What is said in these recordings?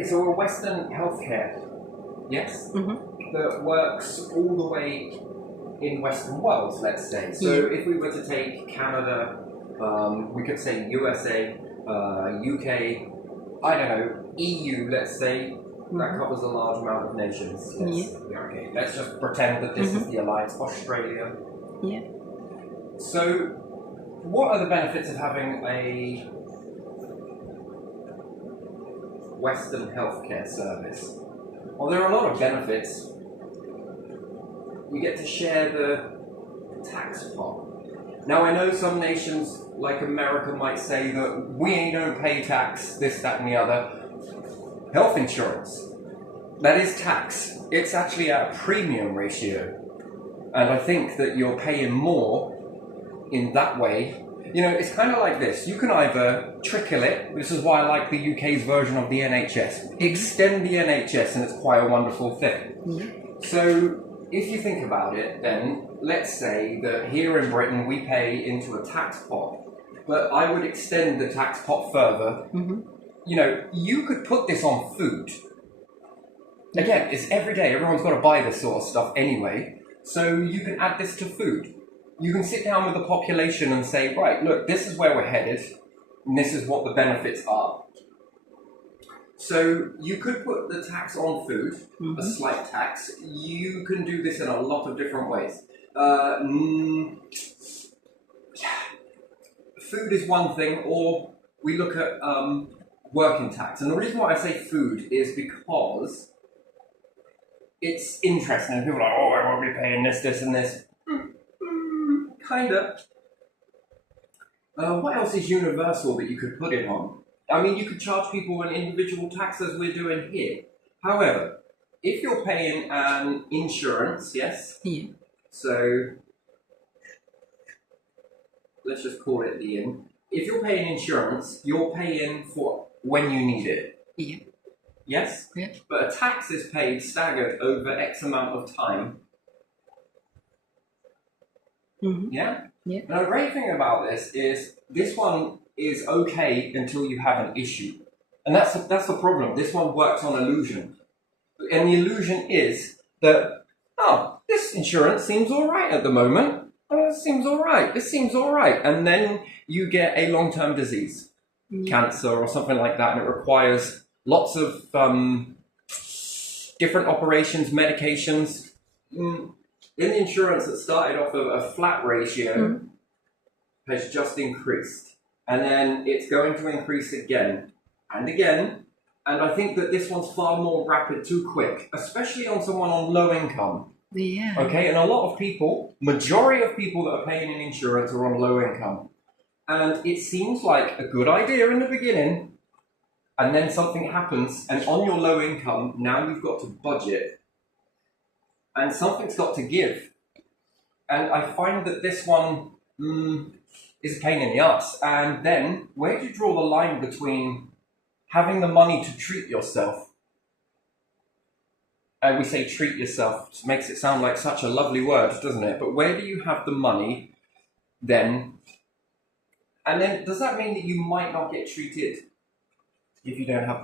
It's a Western healthcare, yes, that works all the way in Western worlds, let's say. So if we were to take Canada, we could say USA, UK, I don't know, EU, let's say. That covers a large amount of nations. Yes. Yeah, okay. Let's just pretend that this is the alliance. Australia. Yeah. So, what are the benefits of having a Western healthcare service? Well, there are a lot of benefits. We get to share the tax pot. Now, I know some nations, like America, might say that we don't pay tax, this, that, and the other. Health insurance, that is tax. It's actually at a premium ratio. And I think that you're paying more in that way. You know, it's kind of like this. You can either trickle it. This is why I like the UK's version of the NHS. Extend the NHS, and it's quite a wonderful thing. So, if you think about it, then let's say that here in Britain we pay into a tax pot. But I would extend the tax pot further. You know, you could put this on food. Again, it's every day. Everyone's got to buy this sort of stuff anyway. So you can add this to food. You can sit down with the population and say, right, look, this is where we're headed, and this is what the benefits are. So you could put the tax on food, a slight tax. You can do this in a lot of different ways. Food is one thing, or we look at working tax. And the reason why I say food is because it's interesting. And people are like, oh, I won't be paying this, this, and this. Kind of. What else is universal that you could put it on? I mean, you could charge people an individual tax as we're doing here. However, if you're paying an insurance, yes? So, let's just call it the in. If you're paying insurance, you're paying for when you need it. Yes? But a tax is paid staggered over X amount of time. Yeah? Now, the great thing about this one is okay until you have an issue. And that's the problem. This one works on illusion. And the illusion is that, oh, this insurance seems all right at the moment. This seems all right. This seems all right. And then you get a long-term disease, cancer or something like that, and it requires lots of different operations, medications. In the insurance that started off of a flat ratio has just increased. And then it's going to increase again and again. And I think that this one's far more rapid, too quick, especially on someone on low income. Okay, and a lot of people, majority of people that are paying in insurance are on low income. And it seems like a good idea in the beginning, and then something happens, and on your low income, now you've got to budget, and something's got to give. And I find that this one is a pain in the ass. And then, where do you draw the line between having the money to treat yourself? And we say treat yourself, it makes it sound like such a lovely word, doesn't it? But where do you have the money then? And then does that mean that you might not get treated if you don't have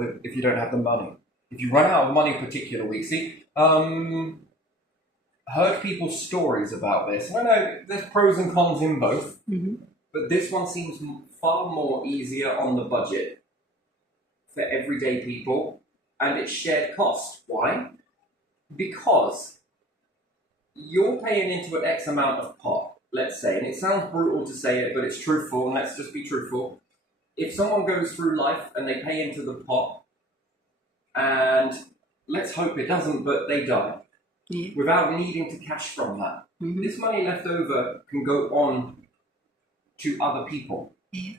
the money? If you run out of money particular week? See, heard people's stories about this. And I know there's pros and cons in both, but this one seems far more easier on the budget for everyday people, and it's shared cost. Why? Because you're paying into an X amount of pot, let's say, and it sounds brutal to say it, but it's truthful, and let's just be truthful. If someone goes through life and they pay into the pot, and let's hope it doesn't, but they die, without needing to cash from that, this money left over can go on to other people.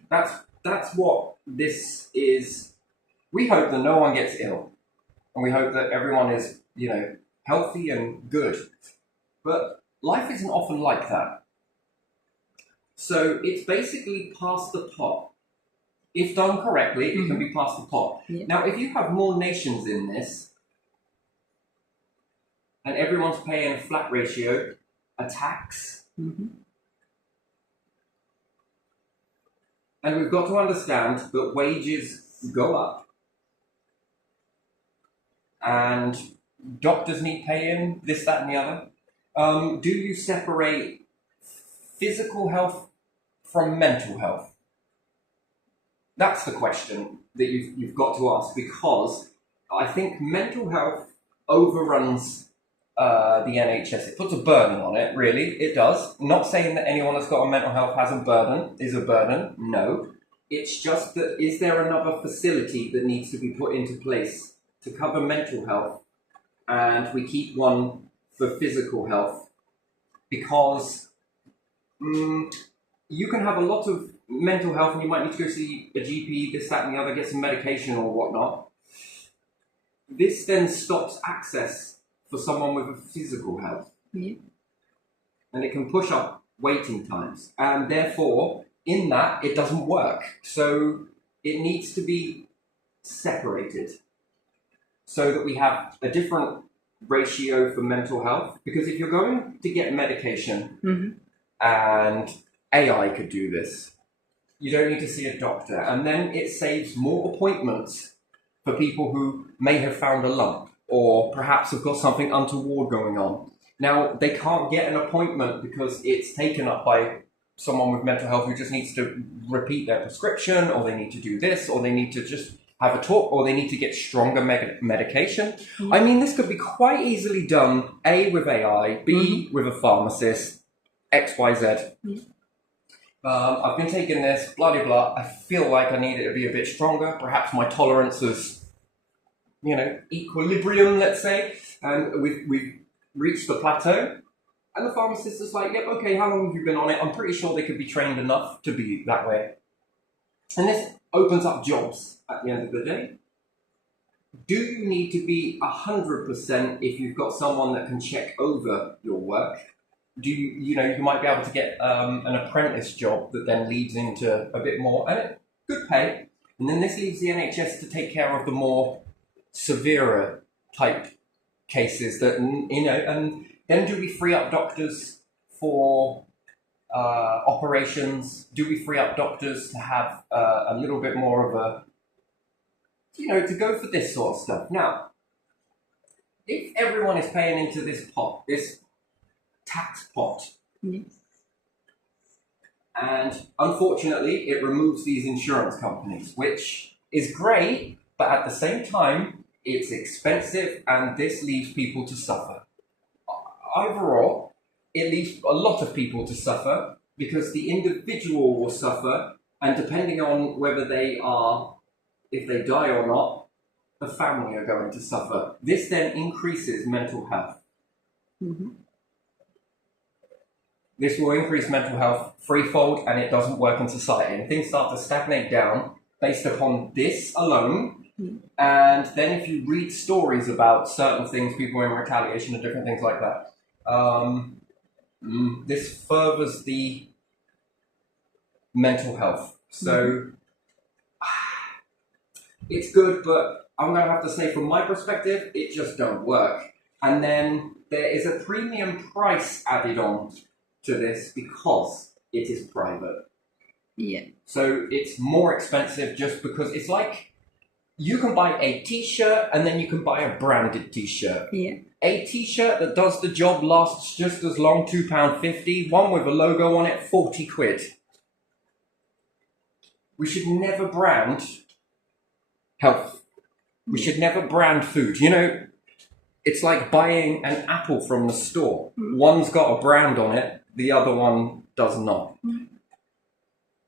That's what this is. We hope that no one gets ill, and we hope that everyone is, healthy and good. But life isn't often like that. So it's basically past the pot. If done correctly, it can be past the pot. Now, if you have more nations in this, and everyone's paying a flat ratio, a tax, and we've got to understand that wages go up, and doctors need paying, this, that, and the other. Do you separate physical health from mental health? That's the question that you've got to ask, because I think mental health overruns the NHS. It puts a burden on it, really. It does. Not saying that anyone that's got a mental health is a burden. No. It's just that, is there another facility that needs to be put into place to cover mental health, and we keep one for physical health? Because you can have a lot of mental health and you might need to go see a GP, this, that, and the other, get some medication or whatnot. This then stops access for someone with a physical health. Yeah. And it can push up waiting times. And therefore, in that, it doesn't work. So it needs to be separated so that we have a different ratio for mental health. Because if you're going to get medication, and AI could do this, you don't need to see a doctor. And then it saves more appointments for people who may have found a lump or perhaps have got something untoward going on. Now, they can't get an appointment because it's taken up by someone with mental health who just needs to repeat their prescription, or they need to do this, or they need to just have a talk, or they need to get stronger medication. I mean, this could be quite easily done, A, with AI, B, with a pharmacist, X, Y, Z. I've been taking this, blah, blah, blah. I feel like I need it to be a bit stronger. Perhaps my tolerance is, equilibrium, let's say. And we've reached the plateau. And the pharmacist is like, yep, okay, how long have you been on it? I'm pretty sure they could be trained enough to be that way. And this opens up jobs at the end of the day. Do you need to be 100% if you've got someone that can check over your work? Do you might be able to get an apprentice job that then leads into a bit more, and good pay. And then this leaves the NHS to take care of the more severer type cases that, and then do we free up doctors for operations? Do we free up doctors to have a little bit more of a, to go for this sort of stuff? Now, if everyone is paying into this pot, this tax pot, and unfortunately it removes these insurance companies, which is great, but at the same time it's expensive, and this leaves people to suffer. Overall, it leaves a lot of people to suffer, because the individual will suffer, and depending on whether if they die or not, the family are going to suffer. This then increases mental health. This will increase mental health threefold, and it doesn't work in society. And things start to stagnate down based upon this alone. And then if you read stories about certain things, people in retaliation and different things like that, this furthers the mental health. So it's good, but I'm going to have to say, from my perspective, it just don't work. And then there is a premium price added on to this because it is private. Yeah. So it's more expensive just because it's like you can buy a t-shirt and then you can buy a branded t-shirt. Yeah. A t-shirt that does the job lasts just as long, £2.50. One with a logo on it, 40 quid. We should never brand health. We should never brand food. It's like buying an apple from the store. One's got a brand on it, the other one does not.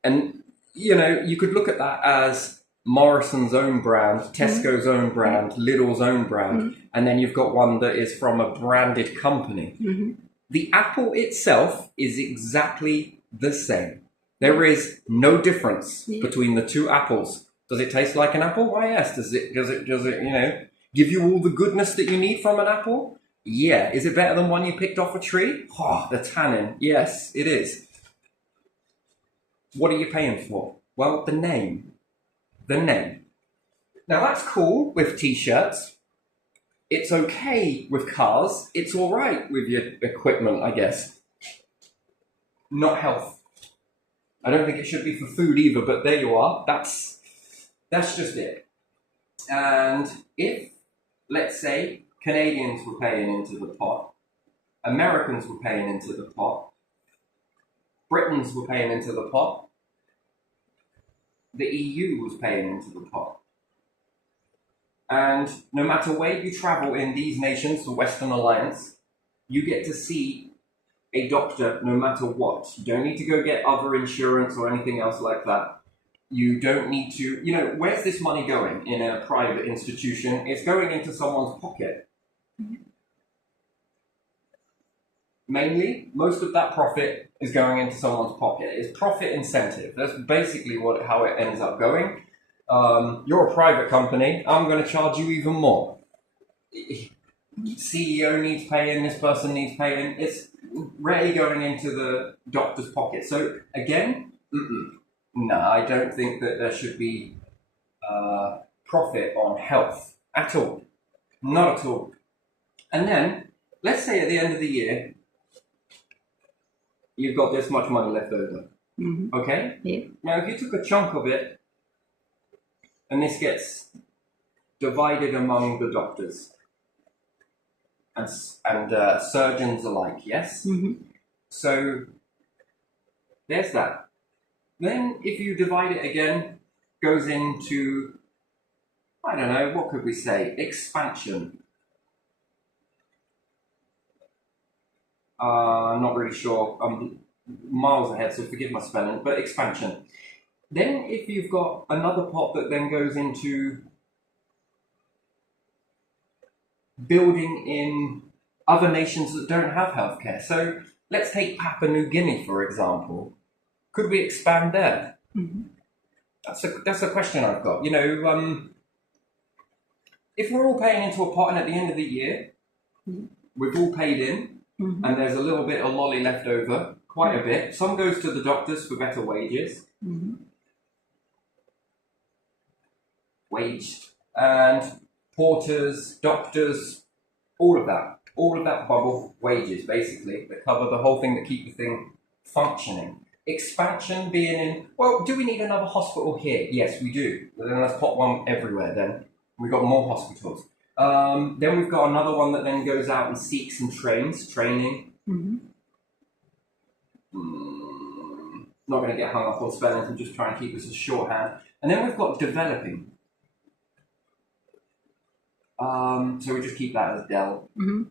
And, you could look at that as Morrison's own brand, Tesco's own brand, Lidl's own brand, and then you've got one that is from a branded company. The apple itself is exactly the same. There is no difference between the two apples. Does it taste like an apple? Why, yes. Does it, give you all the goodness that you need from an apple? Yeah. Is it better than one you picked off a tree? Oh, the tannin. Yes, it is. What are you paying for? Well, the name. The name. Now, that's cool with t-shirts. It's okay with cars. It's all right with your equipment, I guess. Not health. I don't think it should be for food either, but there you are. That's just it. And if let's say Canadians were paying into the pot, Americans were paying into the pot, Britons were paying into the pot, the EU was paying into the pot. And no matter where you travel in these nations, the Western Alliance, you get to see a doctor no matter what. You don't need to go get other insurance or anything else like that. You don't need to, where's this money going in a private institution? It's going into someone's pocket. Mainly, most of that profit is going into someone's pocket. It's profit incentive. That's basically how it ends up going. You're a private company, I'm going to charge you even more. CEO needs paying, this person needs paying. It's rarely going into the doctor's pocket. So again, no, I don't think that there should be profit on health at all. Not at all. And then, let's say at the end of the year, you've got this much money left over. Okay? Yeah. Now, if you took a chunk of it, and this gets divided among the doctors and surgeons alike, yes? So, there's that. Then, if you divide it again, goes into, I don't know, what could we say? Expansion. Not really sure. I'm miles ahead, so forgive my spelling, but expansion. Then if you've got another pot that then goes into building in other nations that don't have healthcare. So let's take Papua New Guinea, for example. Could we expand there? That's a question I've got. If we're all paying into a pot and at the end of the year, we've all paid in, and there's a little bit of lolly left over, quite a bit. Some goes to the doctors for better wages. Waged. And porters, doctors, all of that bubble, wages basically, that cover the whole thing, that keep the thing functioning. Expansion being in, well, do we need another hospital here? Yes, we do. But then let's pop one everywhere then. We've got more hospitals. Then we've got another one that then goes out and seeks and training. Not going to get hung up on spellings, I'm just trying to keep this as shorthand. And then we've got developing. So we just keep that as Del. So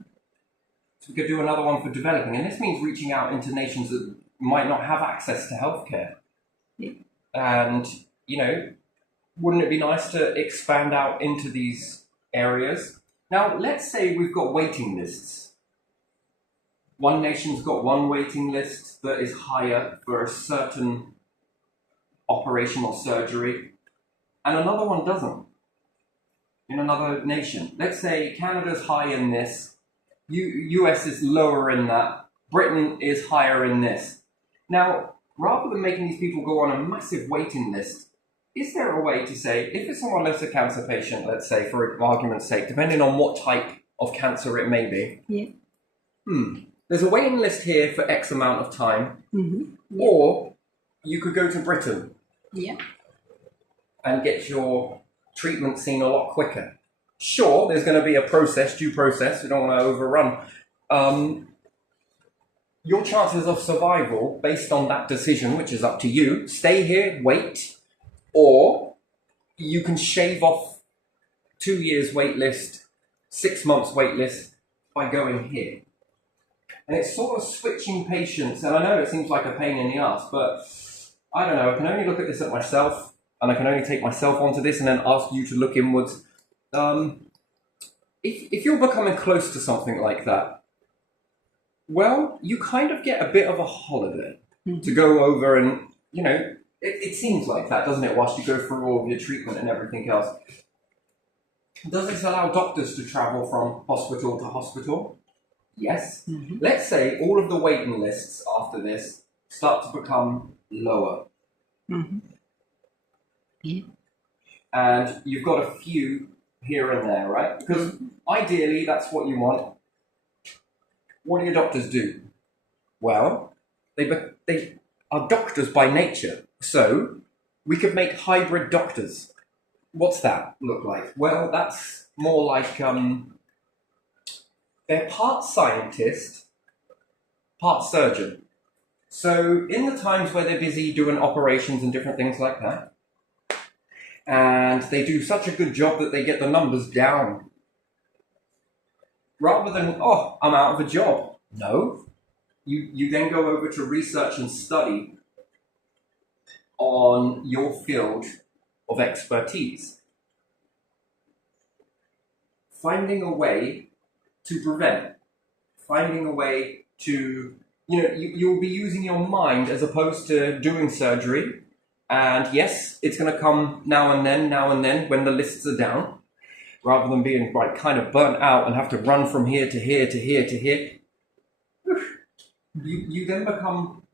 we could do another one for developing, and this means reaching out into nations that might not have access to healthcare. And, wouldn't it be nice to expand out into these areas? Now, let's say we've got waiting lists. One nation's got one waiting list that is higher for a certain operation or surgery, and another one doesn't in another nation. Let's say Canada's high in this, US is lower in that, Britain is higher in this. Now, rather than making these people go on a massive waiting list, is there a way to say, if it's someone that's a cancer patient, let's say, for argument's sake, depending on what type of cancer it may be, there's a waiting list here for X amount of time, or you could go to Britain and get your treatment seen a lot quicker. Sure, there's going to be a due process, we don't want to overrun. Your chances of survival, based on that decision, which is up to you, stay here, wait, or you can shave off 2 years wait list, 6 months wait list by going here. And it's sort of switching patients, and I know it seems like a pain in the ass, but I don't know, I can only look at this at myself, and I can only take myself onto this and then ask you to look inwards. If you're becoming close to something like that, well, you kind of get a bit of a holiday to go over and, it seems like that, doesn't it, whilst you go through all of your treatment and everything else. Does this allow doctors to travel from hospital to hospital? Yes. Let's say all of the waiting lists after this start to become lower. And you've got a few here and there, right? Because ideally, that's what you want. What do your doctors do? Well, they are doctors by nature. So we could make hybrid doctors. What's that look like? Well, that's more like they're part scientist, part surgeon. So in the times where they're busy doing operations and different things like that, and they do such a good job that they get the numbers down, rather than, oh, I'm out of a job. No, you then go over to research and study on your field of expertise, finding a way to prevent, finding a way to, you'll be using your mind as opposed to doing surgery. And yes, it's going to come now and then when the lists are down, rather than being kind of burnt out and have to run from here to here to here to here. You then become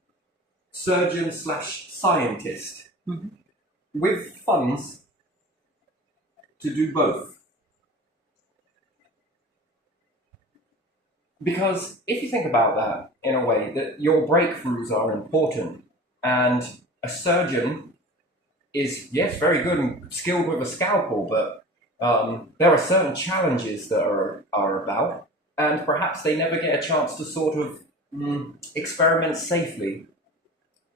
surgeon / scientist with funds to do both. Because if you think about that in a way, that your breakthroughs are important, and a surgeon is, yes, very good and skilled with a scalpel, but there are certain challenges that are about, and perhaps they never get a chance to sort of experiment safely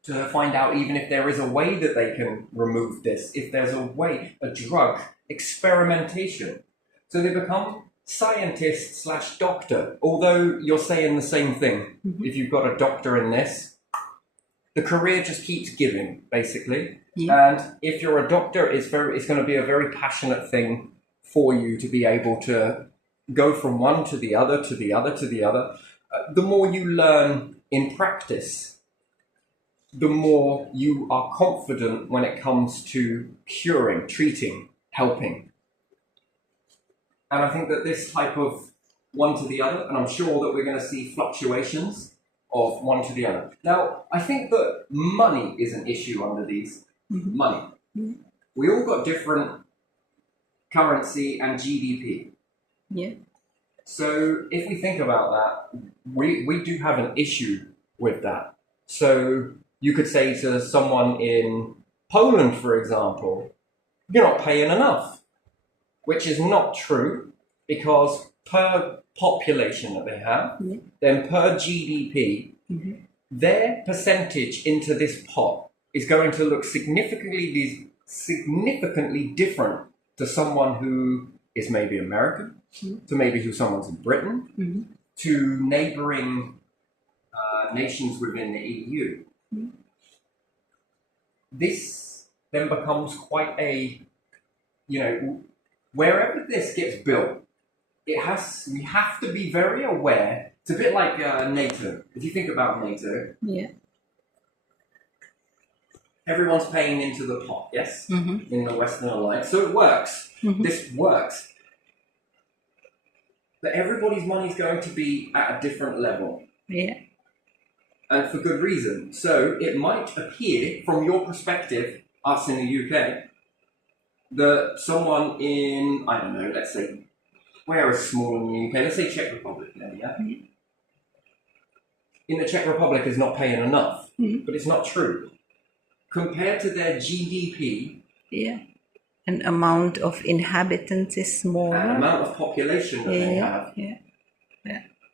to find out even if there is a way that they can remove this, if there's a way, a drug, experimentation. So they become scientist / doctor, although you're saying the same thing. If you've got a doctor in this, the career just keeps giving, basically. And if you're a doctor, it's going to be a very passionate thing for you to be able to go from one to the other, to the other, to the other. The more you learn in practice, the more you are confident when it comes to curing, treating, helping. And I think that this type of one to the other, and I'm sure that we're going to see fluctuations of one to the other. Now, I think that money is an issue under these. Money. We all got different currency and GDP. Yeah. So if we think about that, we do have an issue with that. So you could say to someone in Poland, for example, you're not paying enough, which is not true, because per population that they have, then per GDP, their percentage into this pot is going to look significantly different to someone who is maybe American, to maybe who someone's in Britain, to neighboring nations within the EU. This then becomes quite a, wherever this gets built, we have to be very aware. It's a bit like NATO. If you think about NATO, everyone's paying into the pot, yes? In the Western Alliance. So it works. This works. But everybody's money is going to be at a different level. Yeah. And for good reason. So it might appear, from your perspective, us in the UK, that someone in, I don't know, let's say, where is small in the UK? Let's say Czech Republic, yeah? In the Czech Republic is not paying enough. But it's not true. Compared to their GDP, an amount of inhabitants is smaller. and amount of population that they have,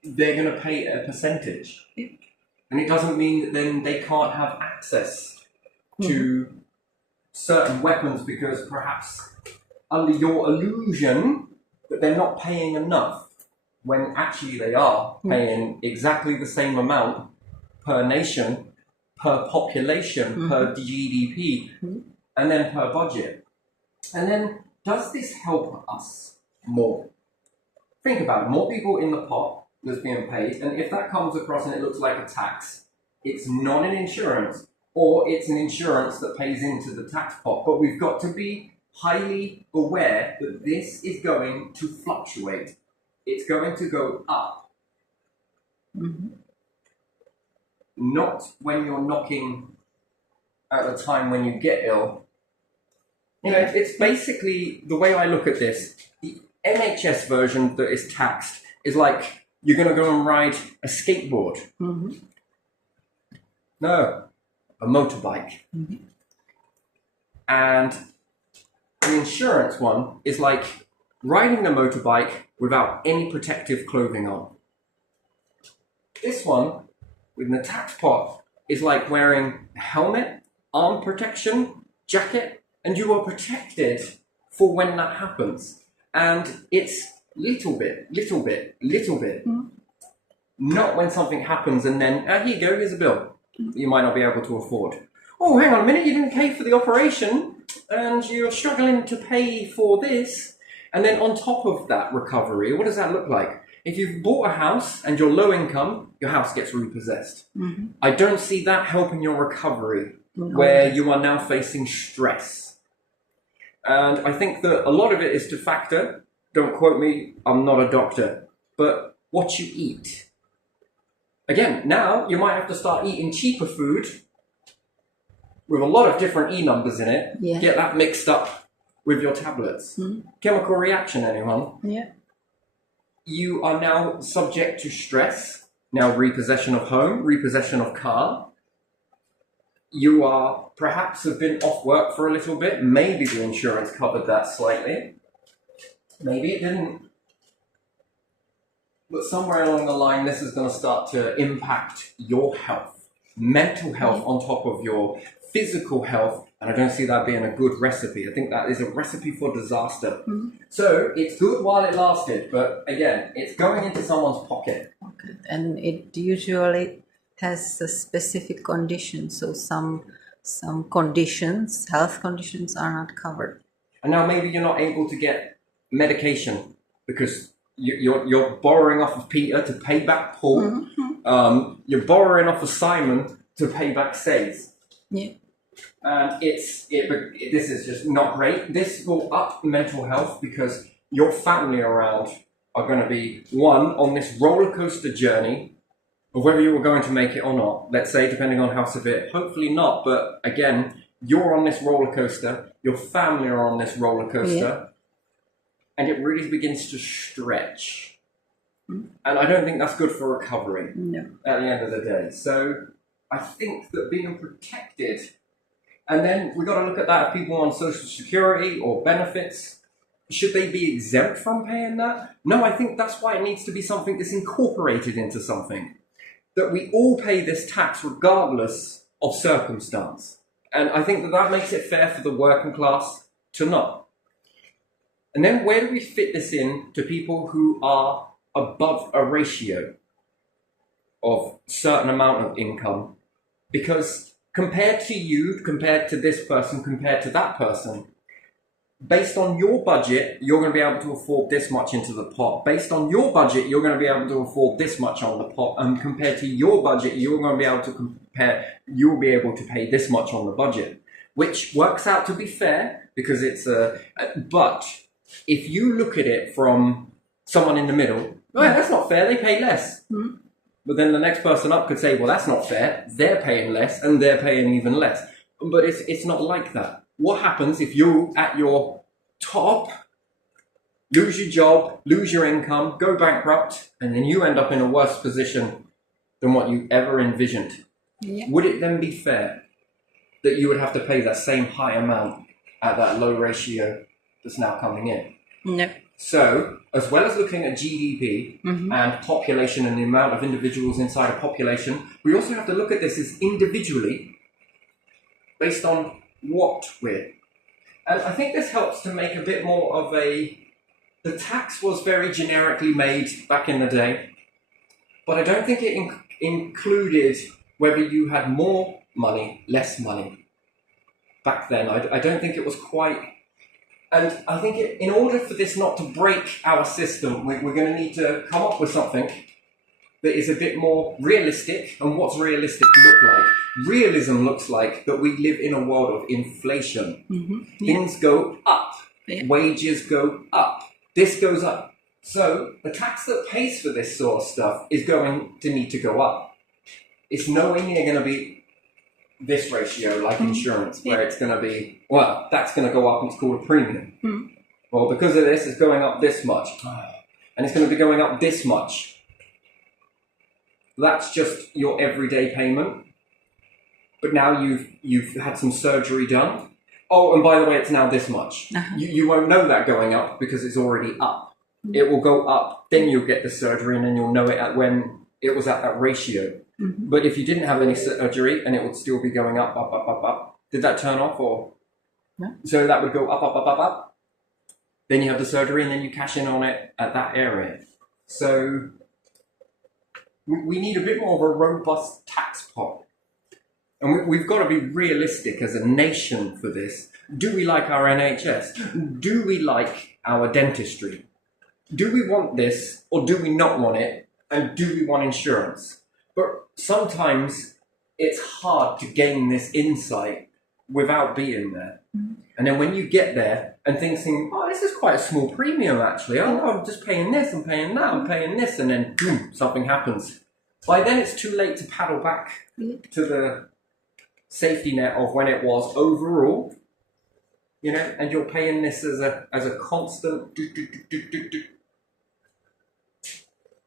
they're going to pay a percentage. And it doesn't mean that then they can't have access to certain weapons, because perhaps under your illusion that they're not paying enough, when actually they are paying exactly the same amount per nation, per population, per GDP, and then per budget. And then, does this help us more? Think about it. More people in the pot that's being paid, and if that comes across and it looks like a tax, it's not an insurance, or it's an insurance that pays into the tax pot. But we've got to be highly aware that this is going to fluctuate. It's going to go up. Not when you're knocking at the time when you get ill. It's basically, the way I look at this, the NHS version that is taxed is like you're going to go and ride a skateboard. No, a motorbike. And the insurance one is like riding a motorbike without any protective clothing on. This one, with the tax pot, is like wearing a helmet, arm protection, jacket, and you are protected for when that happens. And it's little bit. Not when something happens and then, here you go, here's a bill you might not be able to afford. Oh, hang on a minute, you didn't pay for the operation and you're struggling to pay for this. And then on top of that recovery, what does that look like? If you've bought a house and you're low income, your house gets repossessed. Mm-hmm. I don't see that helping your recovery, where you are now facing stress. And I think that a lot of it is to factor, don't quote me, I'm not a doctor, but what you eat. Again, now you might have to start eating cheaper food with a lot of different E numbers in it. Yeah. Get that mixed up with your tablets. Mm-hmm. Chemical reaction, anyone? Yeah. You are now subject to stress. Now repossession of home, repossession of car. You are perhaps have been off work for a little bit. Maybe the insurance covered that slightly. Maybe it didn't. But somewhere along the line, this is going to start to impact your health, mental health on top of your physical health. And I don't see that being a good recipe. I think that is a recipe for disaster. Mm-hmm. So it's good while it lasted. But again, it's going into someone's pocket. Okay. And it usually has a specific condition. So some conditions, health conditions, are not covered. And now maybe you're not able to get medication because you're borrowing off of Peter to pay back Paul. Mm-hmm. You're borrowing off of Simon to pay back Says. Yeah. And this is just not great. This will up mental health because your family around are going to be, one, on this roller coaster journey of whether you were going to make it or not. Let's say, depending on how severe. Hopefully not, but again, you're on this roller coaster. Your family are on this roller coaster. Yeah. And it really begins to stretch. Mm. And I don't think that's good for recovery at the end of the day. So I think that being protected, and then we've got to look at that if people on Social Security or benefits, should they be exempt from paying that? No, I think that's why it needs to be something that's incorporated into something. That we all pay this tax regardless of circumstance. And I think that makes it fair for the working class to not. And then where do we fit this in to people who are above a ratio of certain amount of income? Because compared to you, compared to this person, compared to that person, based on your budget, you're going to be able to afford this much into the pot. Based on your budget, you're going to be able to afford this much on the pot. And compared to your budget, you're going to be able to you'll be able to pay this much on the budget, which works out to be fair because it's but if you look at it from someone in the middle, that's not fair, they pay less. Mm-hmm. But then the next person up could say, well, that's not fair, they're paying less and they're paying even less. But it's not like that. What happens if you, at your top, lose your job, lose your income, go bankrupt, and then you end up in a worse position than what you ever envisioned? Yeah. Would it then be fair that you would have to pay that same high amount at that low ratio that's now coming in? No. So, as well as looking at GDP and population and the amount of individuals inside a population, we also have to look at this as individually based on what we're. And I think this helps to make a bit more of the tax was very generically made back in the day, but I don't think it included whether you had more money, less money. Back then, I don't think it was quite. And I think in order for this not to break our system, we're going to need to come up with something that is a bit more realistic. And what's realistic look like? Realism looks like that we live in a world of inflation. Mm-hmm. Yeah. Things go up. Yeah. Wages go up. This goes up. So the tax that pays for this sort of stuff is going to need to go up. It's nowhere near going to be this ratio like insurance, where it's going to be, well, that's going to go up and it's called a premium. Well, because of this, it's going up this much. And it's going to be going up this much. That's just your everyday payment. But now you've had some surgery done. oh, and by the way, it's now this much. Uh-huh. You won't know that going up because it's already up. It will go up, then you'll get the surgery, and then you'll know it at when it was at that ratio. Mm-hmm. But if you didn't have any surgery and it would still be going up, up, up, up, up, did that turn off or? No. So that would go up, up, up, up, up. Then you have the surgery and then you cash in on it at that area. So we need a bit more of a robust tax pot. And we've got to be realistic as a nation for this. Do we like our NHS? Do we like our dentistry? Do we want this or do we not want it? And do we want insurance? But sometimes it's hard to gain this insight without being there. Mm-hmm. And then when you get there and thinking, oh, this is quite a small premium actually. Oh, I'm just paying this, I'm paying that, I'm paying this. And then boom, something happens. By then it's too late to paddle back to the safety net of when it was overall, you know, and you're paying this as a constant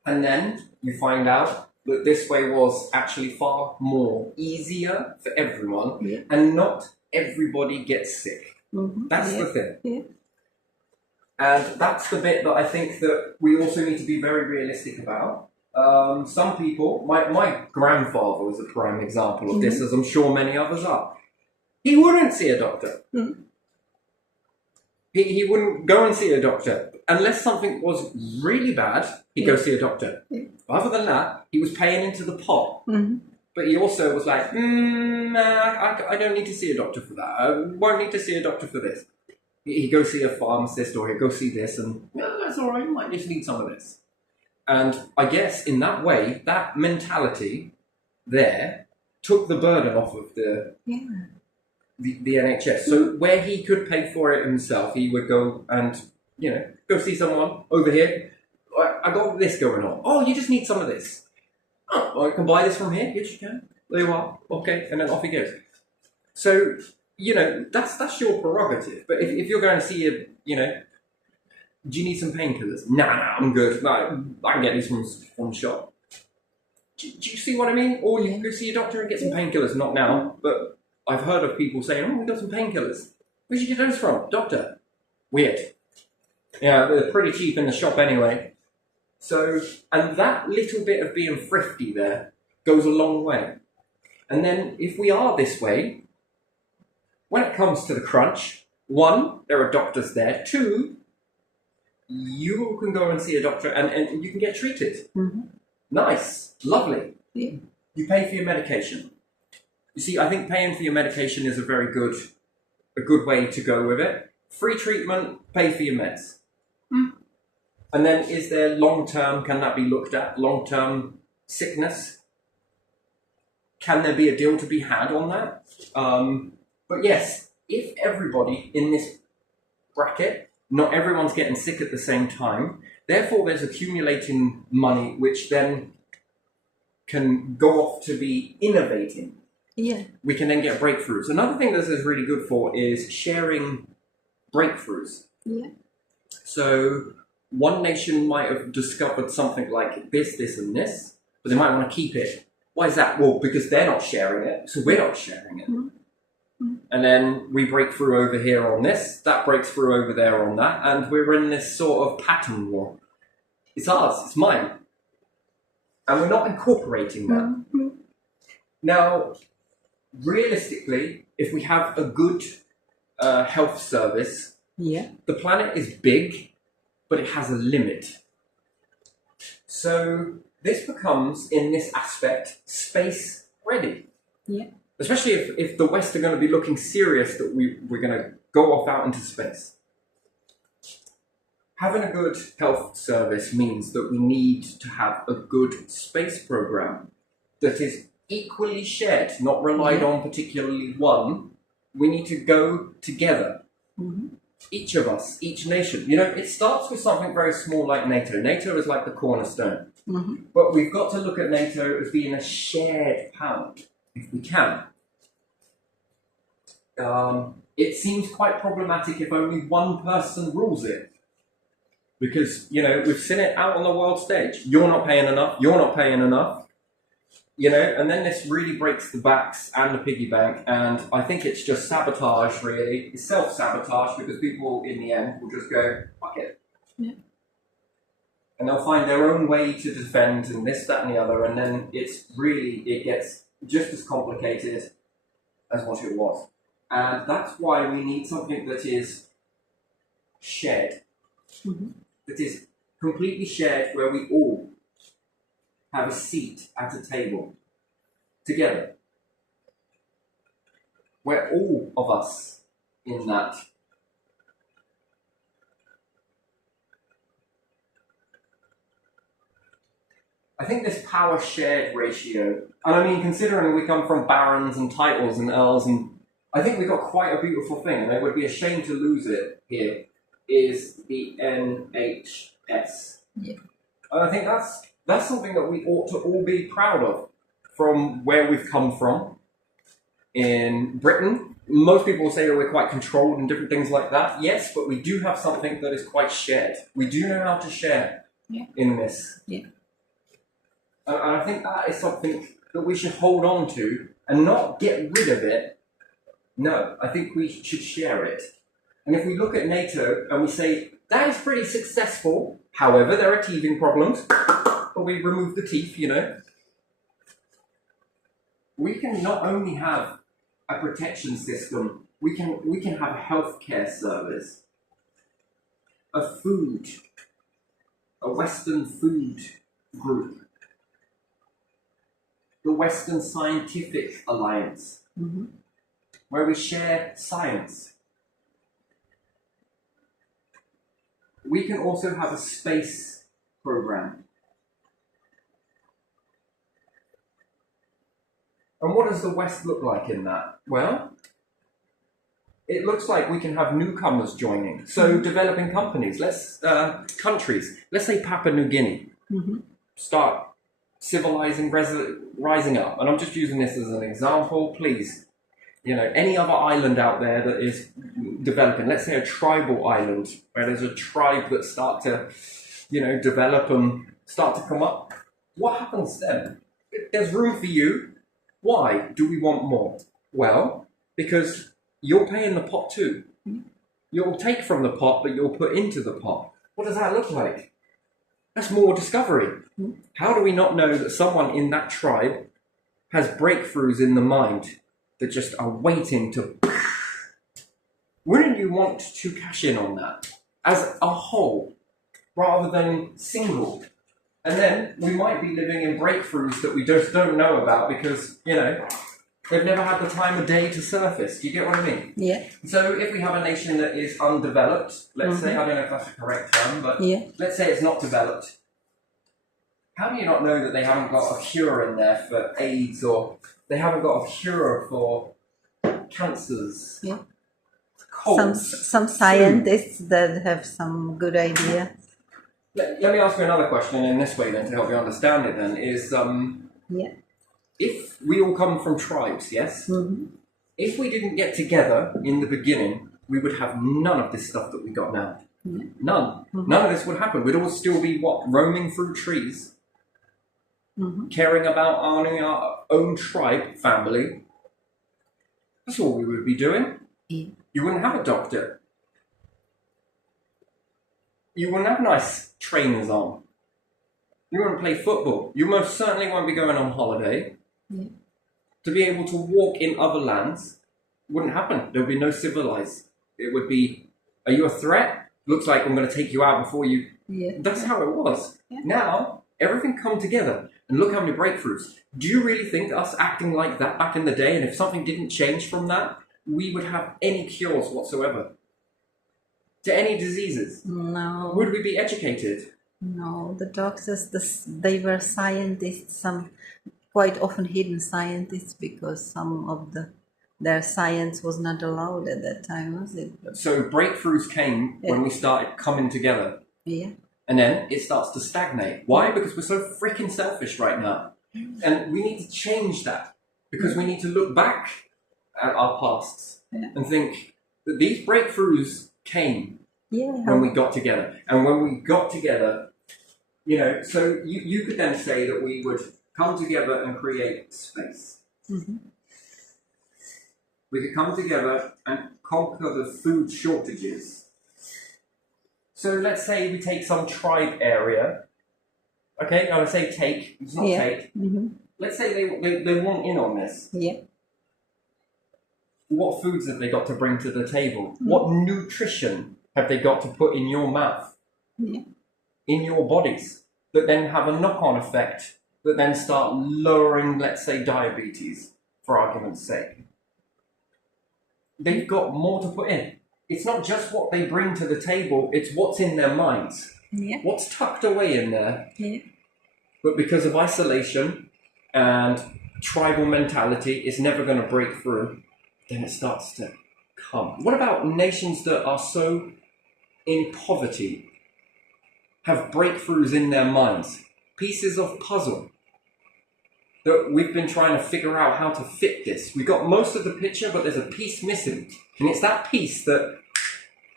and then you find out that this way was actually far more easier for everyone, and not everybody gets sick. Mm-hmm. That's the thing. Yeah. And that's the bit that I think that we also need to be very realistic about. Some people, my grandfather was a prime example of this, as I'm sure many others are. He wouldn't see a doctor. Mm-hmm. He wouldn't go and see a doctor. Unless something was really bad, he'd go see a doctor. Yeah. Other than that, he was paying into the pot. Mm-hmm. But he also was like, I don't need to see a doctor for that. I won't need to see a doctor for this. He'd go see a pharmacist or he'd go see this and, well, that's all right, you might just need some of this. And I guess in that way, that mentality there took the burden off of the NHS. So where he could pay for it himself, he would go and, you know, go see someone over here. I got this going on. Oh, you just need some of this. Oh, well, I can buy this from here. Yes, you can. There you are. Okay, and then off he goes. So, you know, that's your prerogative. But if you're going to see a, you know, do you need some painkillers? Nah, I'm good. No, I can get these from the shop. Do you see what I mean? Or you can go see a doctor and get some painkillers. Not now, but I've heard of people saying, oh, we got some painkillers. Where'd you get those from? Doctor. Weird. Yeah, they're pretty cheap in the shop anyway. So, and that little bit of being thrifty there goes a long way. And then if we are this way, when it comes to the crunch, one, there are doctors there. Two, you can go and see a doctor and you can get treated. Mm-hmm. Nice. Lovely. Yeah. You pay for your medication. You see, I think paying for your medication is a good way to go with it. Free treatment, pay for your meds. And then is there long-term, can that be looked at? Long-term sickness? Can there be a deal to be had on that? But yes, if everybody in this bracket, not everyone's getting sick at the same time, therefore there's accumulating money which then can go off to be innovating. Yeah. We can then get breakthroughs. Another thing this is really good for is sharing breakthroughs. Yeah. So one nation might have discovered something like this, and this, but they might want to keep it. Why is that? Well, because they're not sharing it, so we're not sharing it. Mm-hmm. And then we break through over here on this, that breaks through over there on that, and we're in this sort of pattern war. It's ours, it's mine. And we're not incorporating that. Mm-hmm. Now, realistically, if we have a good health service, the planet is big, but it has a limit. So this becomes, in this aspect, space ready. Yeah. Especially if the West are going to be looking serious that we're going to go off out into space. Having a good health service means that we need to have a good space program that is equally shared, not relied on particularly one. We need to go together. Mm-hmm. Each of us, each nation. You know, it starts with something very small like NATO. NATO is like the cornerstone. Mm-hmm. But we've got to look at NATO as being a shared power, if we can. It seems quite problematic if only one person rules it. Because, you know, we've seen it out on the world stage. You're not paying enough, you're not paying enough. You know, and then this really breaks the backs and the piggy bank, and I think it's just sabotage, really. It's self-sabotage because people, in the end, will just go, fuck it. Yeah. And they'll find their own way to defend and this, that, and the other, and then it gets just as complicated as what it was. And that's why we need something that is shared. Mm-hmm. That is completely shared, where we all have a seat at a table together, where all of us in that I think this power shared ratio, and I mean, considering we come from barons and titles and earls, and I think we've got quite a beautiful thing, and it would be a shame to lose it here, is the NHS. Yeah. And I think that's something that we ought to all be proud of from where we've come from. In Britain, most people will say that we're quite controlled and different things like that. Yes, but we do have something that is quite shared. We do know how to share in this. Yeah. And I think that is something that we should hold on to and not get rid of it. No, I think we should share it. And if we look at NATO and we say, that is pretty successful, however, there are teething problems, but we remove the teeth, you know. We can not only have a protection system, we can have a healthcare service, a Western food group, the Western Scientific Alliance, where we share science. We can also have a space program. And what does the West look like in that? Well, it looks like we can have newcomers joining. So developing countries, let's say Papua New Guinea, start civilizing, rising up. And I'm just using this as an example. Please, you know, any other island out there that is developing, let's say a tribal island, where there's a tribe that start to, you know, develop and start to come up. What happens then? There's room for you. Why do we want more? Well, because you're paying the pot too. You'll take from the pot, but you'll put into the pot. What does that look like? That's more discovery. How do we not know that someone in that tribe has breakthroughs in the mind that just are waiting to... Wouldn't you want to cash in on that as a whole rather than single? And then we might be living in breakthroughs that we just don't know about because, you know, they've never had the time of day to surface. Do you get what I mean? Yeah. So if we have a nation that is undeveloped, let's say, I don't know if that's a correct term, but let's say it's not developed. How do you not know that they haven't got a cure in there for AIDS, or they haven't got a cure for cancers? Yeah. Colds, some scientists that have some good ideas. Let me ask you another question in this way then to help you understand it then, is if we all come from tribes, yes? If we didn't get together in the beginning, we would have none of this stuff that we got now. None. None of this would happen. We'd all still be, roaming through trees, caring about our own tribe, family. That's all we would be doing. You wouldn't have a doctor. You wouldn't have nice trainers on. You wouldn't play football. You most certainly won't be going on holiday. To be able to walk in other lands wouldn't happen. There would be no civilized. It would be, are you a threat? Looks like I'm going to take you out before you... That's how it was. Now, everything come together. And look how many breakthroughs. Do you really think us acting like that back in the day, and if something didn't change from that, we would have any cures whatsoever? To any diseases? No. Would we be educated? No, the doctors, they were scientists, some quite often hidden scientists, because some of their science was not allowed at that time, was it? So breakthroughs came when we started coming together. Yeah. And then it starts to stagnate. Why? Because we're so freaking selfish right now. And we need to change that. Because we need to look back at our pasts and think that these breakthroughs came when we got together. And when we got together, you know, so you could then say that we would come together and create space. Mhm. We could come together and conquer the food shortages. So let's say we take some tribe area. Okay, I would say take, it's not Yeah. take. Mhm. Let's say they want in on this. Yeah. What foods have they got to bring to the table? What nutrition have they got to put in your mouth, Yeah. in your bodies, that then have a knock-on effect, that then start lowering, let's say, diabetes, for argument's sake? They've got more to put in. It's not just what they bring to the table, it's what's in their minds. Yeah. What's tucked away in there. Yeah. But because of isolation and tribal mentality, it's never going to break through. Then it starts to come. What about nations that are so in poverty, have breakthroughs in their minds, pieces of puzzle that we've been trying to figure out how to fit this? We got most of the picture, but there's a piece missing. And it's that piece that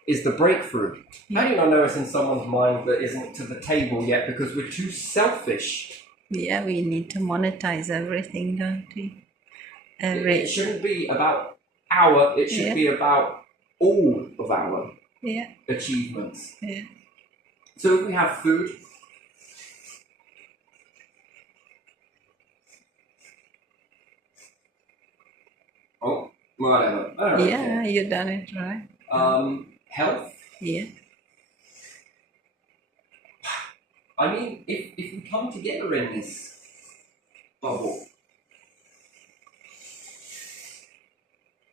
is the breakthrough. How do you not know it's in someone's mind that isn't to the table yet? Because we're too selfish. Yeah, we need to monetize everything, don't we? It shouldn't be about our, it should be about all of our achievements. Yeah. So if we have food, oh, whatever. I don't know. Yeah, you done it right. Health. Yeah. I mean, if we come together in this bubble,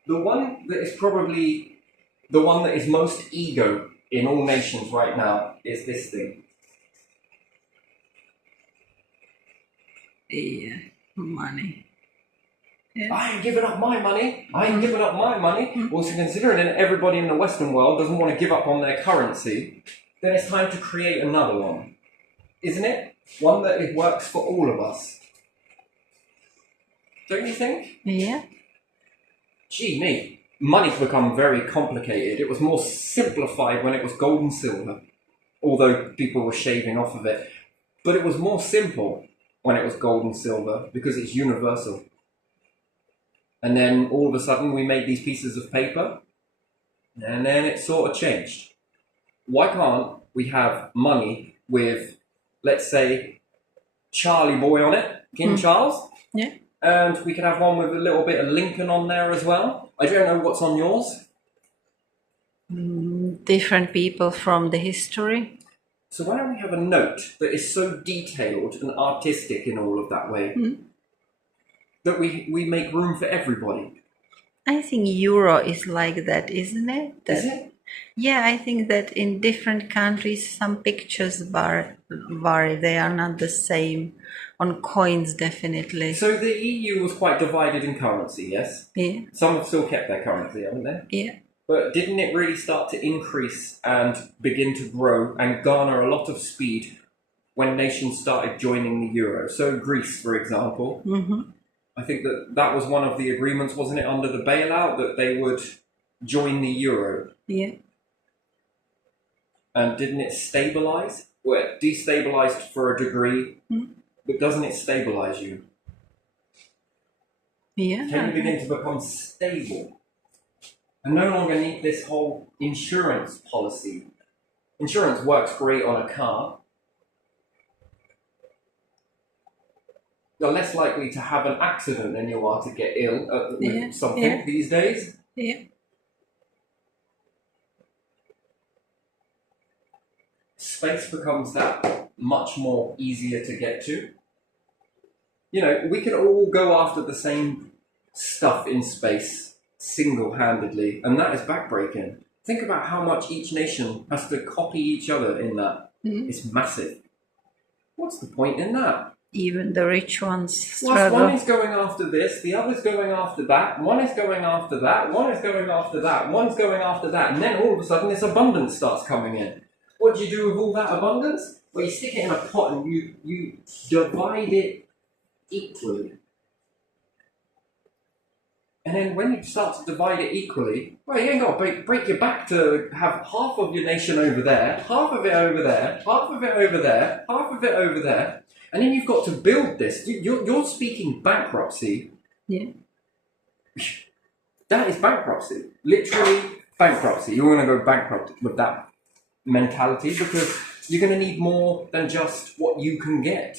the one that is probably the one that is most ego in all nations right now is this thing. Yeah. Money. Yeah. I ain't giving up my money. I ain't giving up my money. Well, so considering that everybody in the Western world doesn't want to give up on their currency, then it's time to create another one. Isn't it? One that it works for all of us. Don't you think? Yeah. Gee, me. Money's become very complicated. It was more simplified when it was gold and silver, although people were shaving off of it. But it was more simple when it was gold and silver because it's universal. And then all of a sudden we made these pieces of paper and then it sort of changed. Why can't we have money with, let's say, Charlie Boy on it, King Charles? Yeah. And we could have one with a little bit of Lincoln on there as well. I don't know what's on yours. Different people from the history. So why don't we have a note that is so detailed and artistic in all of that way that we make room for everybody? I think Euro is like that, isn't it? Is it? Yeah, I think that in different countries some pictures vary. They are not the same. On coins, definitely. So the EU was quite divided in currency, yes? Yeah. Some have still kept their currency, haven't they? Yeah. But didn't it really start to increase and begin to grow and garner a lot of speed when nations started joining the euro? So Greece, for example, I think that was one of the agreements, wasn't it, under the bailout, that they would join the euro? Yeah. And didn't it stabilize? Well, it destabilized for a degree, but doesn't it stabilize you? Yeah. Can you begin to become stable and no longer need this whole insurance policy? Insurance works great on a car. You're less likely to have an accident than you are to get ill with something these days. Yeah. Space becomes that much more easier to get to. You know, we can all go after the same stuff in space single-handedly, and that is backbreaking. Think about how much each nation has to copy each other in that. It's massive. What's the point in that? Even the rich ones Whilst struggle. one is going after this, the other's going after that, one is going after that, one is going after that, one's going after that, and then all of a sudden this abundance starts coming in. What do you do with all that abundance? Well, you stick it in a pot and you divide it equally. And then when you start to divide it equally, well, you ain't got to break your back to have half of your nation over there, half of it over there, half of it over there, half of it over there. And then you've got to build this. You're speaking bankruptcy. Yeah. That is bankruptcy. Literally bankruptcy. You're going to go bankrupt with that mentality because you're going to need more than just what you can get.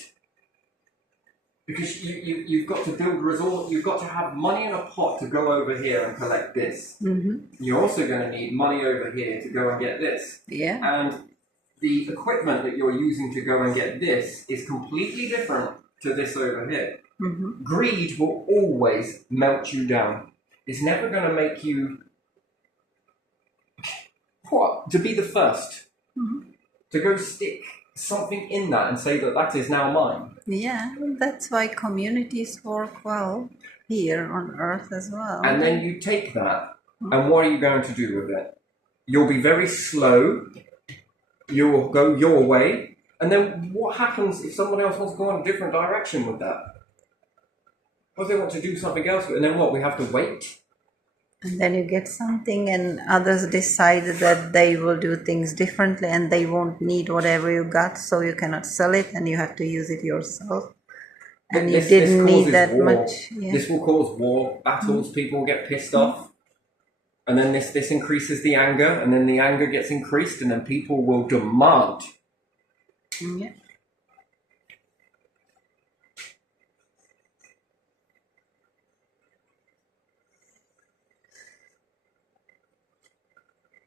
Because you've got to build resource, you've got to have money in a pot to go over here and collect this. Mm-hmm. You're also going to need money over here to go and get this. Yeah. And the equipment that you're using to go and get this is completely different to this over here. Mm-hmm. Greed will always melt you down. It's never going to make you to be the first. Mm-hmm. To go stick something in that and say that that is now mine. Yeah, that's why communities work well here on Earth as well. And then you take that, and what are you going to do with it? You'll be very slow, you will go your way, and then what happens if someone else wants to go in a different direction with that? What if they want to do something else with it? And then what, we have to wait? And then you get something and others decide that they will do things differently and they won't need whatever you got, so you cannot sell it and you have to use it yourself. And you didn't need that war. much. Yeah. This will cause war, battles, people get pissed off. And then this increases the anger, and then the anger gets increased, and then people will demand. Yeah.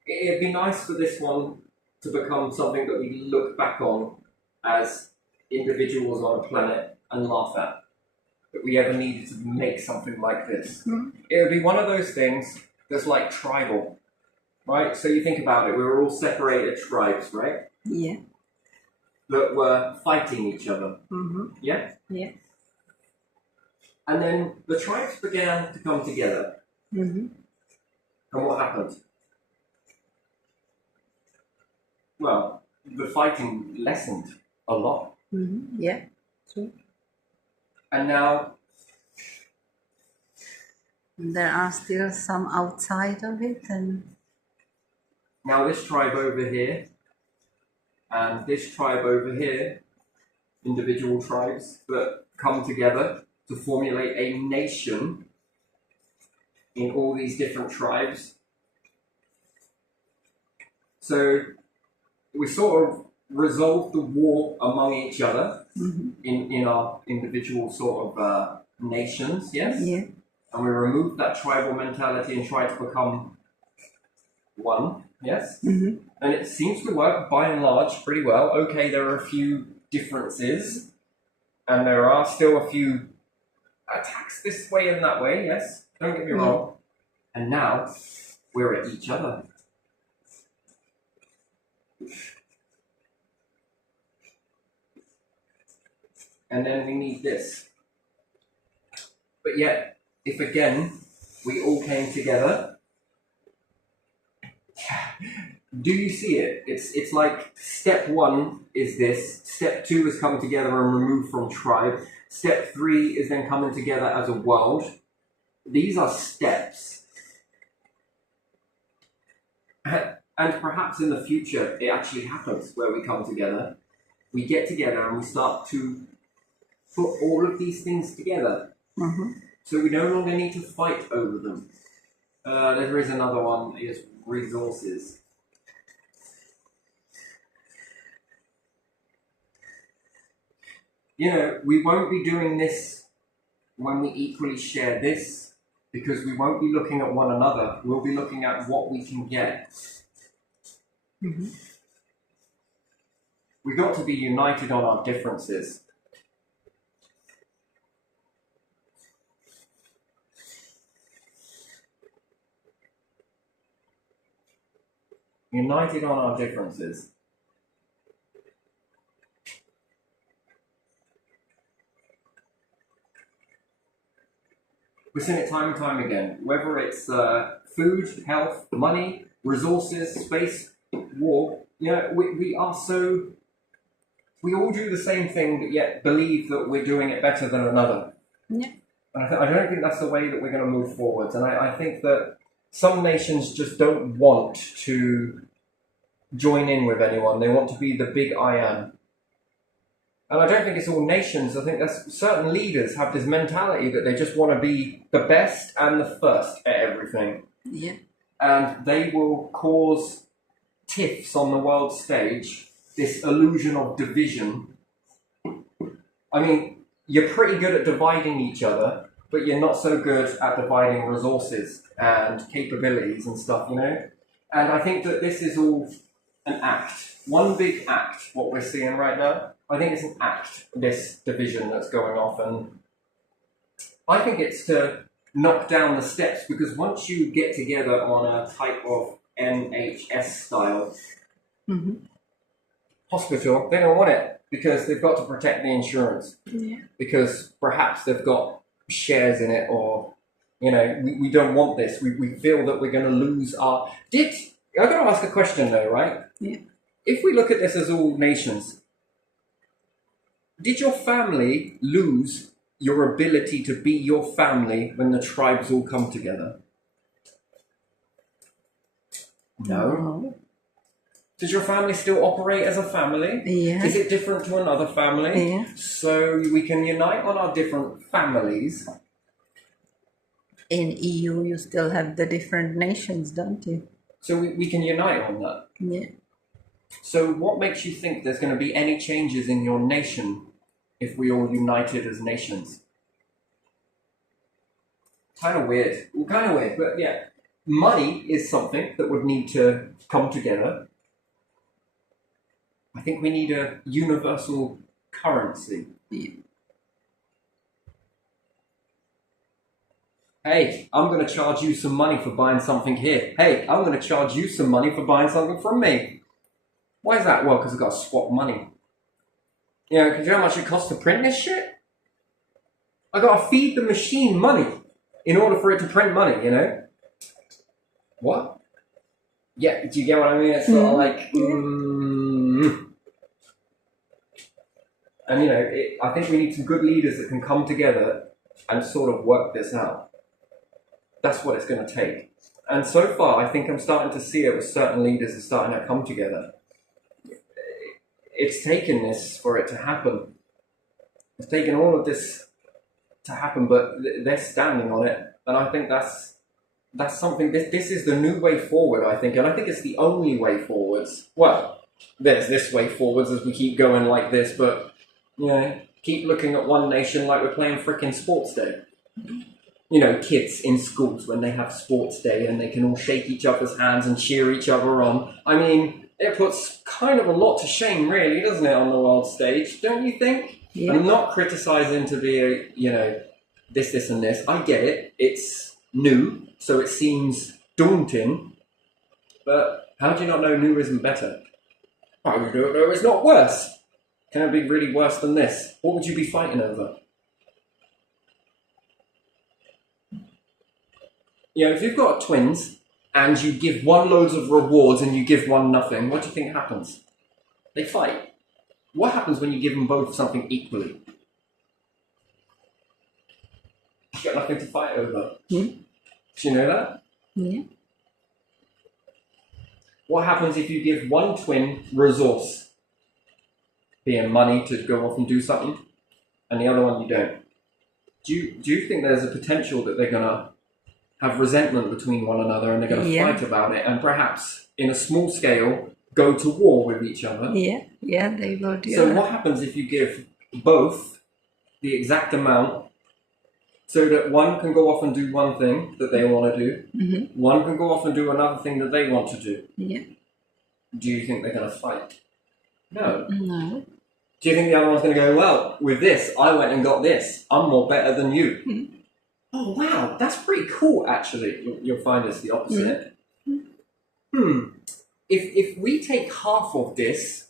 It'd be nice for this one to become something that we look back on as individuals on a planet and laugh at. That we ever needed to make something like this. It would be one of those things that's like tribal, right? So you think about it, we were all separated tribes, right? Yeah. That were fighting each other. Mm-hmm. Yeah? Yeah. And then the tribes began to come together. Mm-hmm. And what happened? Well, the fighting lessened a lot. Mm-hmm. Yeah. True. And now There are still some outside of it, and this tribe over here and this tribe over here, individual tribes that come together to formulate a nation in all these different tribes. So we sort of resolve the war among each other in our individual sort of nations, yes? yeah. And we remove that tribal mentality and try to become one, yes? Mm-hmm. And it seems to work by and large pretty well. Okay, there are a few differences, and there are still a few attacks this way and that way, yes? Don't get me wrong. And now we're at each other. And then we need this. But yet, if again we all came together, do you see it? It's like step 1 is this, step 2 is come together and remove from tribe, step 3 is then coming together as a world. These are steps. And perhaps in the future it actually happens where we come together, we get together and we start to put all of these things together. Mm-hmm. So we no longer need to fight over them. There is another one, is resources. You know, we won't be doing this when we equally share this, because we won't be looking at one another. We'll be looking at what we can get. Mm-hmm. We've got to be united on our differences. United on our differences. We've seen it time and time again, whether it's food, health, money, resources, space, war. You know, we are so... We all do the same thing, but yet believe that we're doing it better than another. Yeah. And I don't think that's the way that we're going to move forward. And I think that some nations just don't want to join in with anyone. They want to be the big I am. And I don't think it's all nations. I think that's certain leaders have this mentality that they just want to be the best and the first at everything. Yeah. And they will cause tiffs on the world stage, this illusion of division. I mean, you're pretty good at dividing each other, but you're not so good at dividing resources and capabilities and stuff, you know? And I think that this is all an act. One big act, what we're seeing right now. I think it's an act, this division that's going off. And I think it's to knock down the steps, because once you get together on a type of NHS style hospital, they don't want it because they've got to protect the insurance. Yeah. Because perhaps they've got shares in it, or, you know, we don't want this. We feel that we're going to lose our... I've got to ask a question though, right? Yeah. If we look at this as all nations, did your family lose your ability to be your family when the tribes all come together? No. Does your family still operate as a family? Yeah. Is it different to another family? Yeah. So we can unite on our different families. In EU, you still have the different nations, don't you? So we can unite on that. Yeah. So what makes you think there's going to be any changes in your nation if we all united as nations? Kind of weird. Well, kind of weird, but yeah. Money is something that would need to come together. I think we need a universal currency. Yeah. Hey, I'm going to charge you some money for buying something here. Hey, I'm going to charge you some money for buying something from me. Why is that? Well, because I've got to swap money. You know, do you know how much it costs to print this shit? I've got to feed the machine money in order for it to print money, you know? What? Yeah, do you get what I mean? It's sort of like... And, you know, I think we need some good leaders that can come together and sort of work this out. That's what it's going to take. And so far, I think I'm starting to see it with certain leaders are starting to come together. It's taken this for it to happen. It's taken all of this to happen, but they're standing on it. And I think that's something, this is the new way forward, I think. And I think it's the only way forwards. Well, there's this way forwards as we keep going like this, but, you know, keep looking at one nation like we're playing frickin' sports day. You know, kids in schools when they have sports day and they can all shake each other's hands and cheer each other on. I mean, it puts kind of a lot to shame, really, doesn't it, on the world stage? Don't you think? Yeah. I'm not criticising to be, you know, this and this. I get it. It's new, so it seems daunting. But how do you not know new isn't better? I don't know. It's not worse. Can it be really worse than this? What would you be fighting over? You know, if you've got twins and you give one loads of rewards and you give one nothing, what do you think happens? They fight. What happens when you give them both something equally? You've got nothing to fight over. Do you know that? Yeah. What happens if you give one twin resource, being money to go off and do something, and the other one you don't? Do you think there's a potential that they're going to have resentment between one another and they're going to fight about it, and perhaps in a small scale go to war with each other? Yeah, they would. Yeah. So what happens if you give both the exact amount so that one can go off and do one thing that they want to do, one can go off and do another thing that they want to do? Yeah. Do you think they're going to fight? No. No. Do you think the other one's going to go, well, with this, I went and got this. I'm more better than you. Oh, wow, that's pretty cool, actually. You'll find it's the opposite. If we take half of this,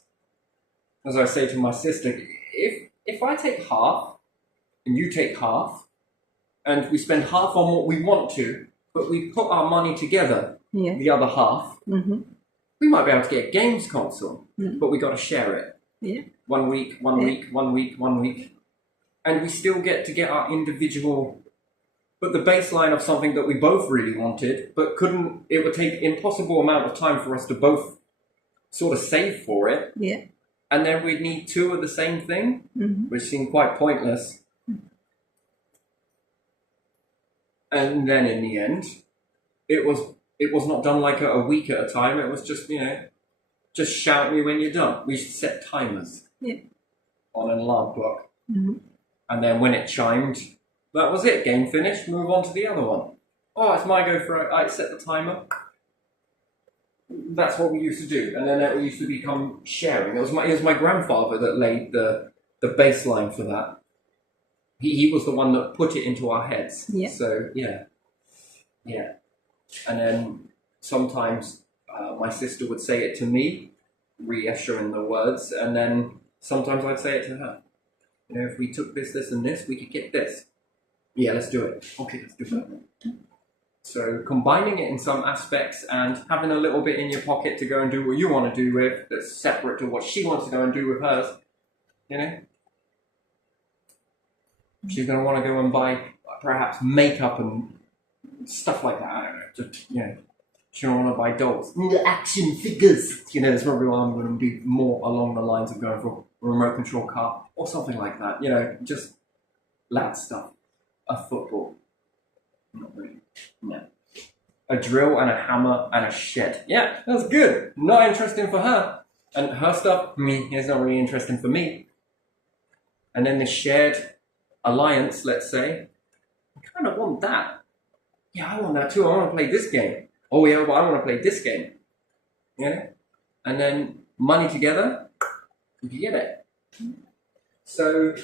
as I say to my sister, if I take half and you take half, and we spend half on what we want to, but we put our money together, the other half, we might be able to get a games console, but we got to share it. Yeah. 1 week, 1 week, 1 week, 1 week. And we still get to get our individual... But the baseline of something that we both really wanted, but couldn't, it would take an impossible amount of time for us to both sort of save for it. Yeah. and then we'd need two of the same thing, which seemed quite pointless. And then in the end, it was not done like a week at a time. It was just, just shout me when you're done. We used to set timers on an alarm clock. And then when it chimed, that was it. Game finished, move on to the other one. Oh, it's my go for it. I set the timer. That's what we used to do. And then it used to become sharing. It was my grandfather that laid the baseline for that. He was the one that put it into our heads. Yeah. So, yeah. And then sometimes my sister would say it to me, reassuring the words, and then sometimes I'd say it to her. If we took this, this, and this, we could get this. Yeah, let's do it. Okay, let's do that. So combining it in some aspects and having a little bit in your pocket to go and do what you want to do with, that's separate to what she wants to go and do with hers, She's going to want to go and buy perhaps makeup and stuff like that. I don't know. Just, she don't want to buy dolls. Action figures. It's probably why I'm going to be more along the lines of going for a remote control car or something like that. Just lad stuff. A football. Not really. No. A drill and a hammer and a shed. Yeah, that's good. Not interesting for her. And her stuff, is not really interesting for me. And then the shared alliance, let's say, I kind of want that. Yeah, I want that too. I want to play this game. Oh yeah, but I want to play this game. And then money together, you can get it. So,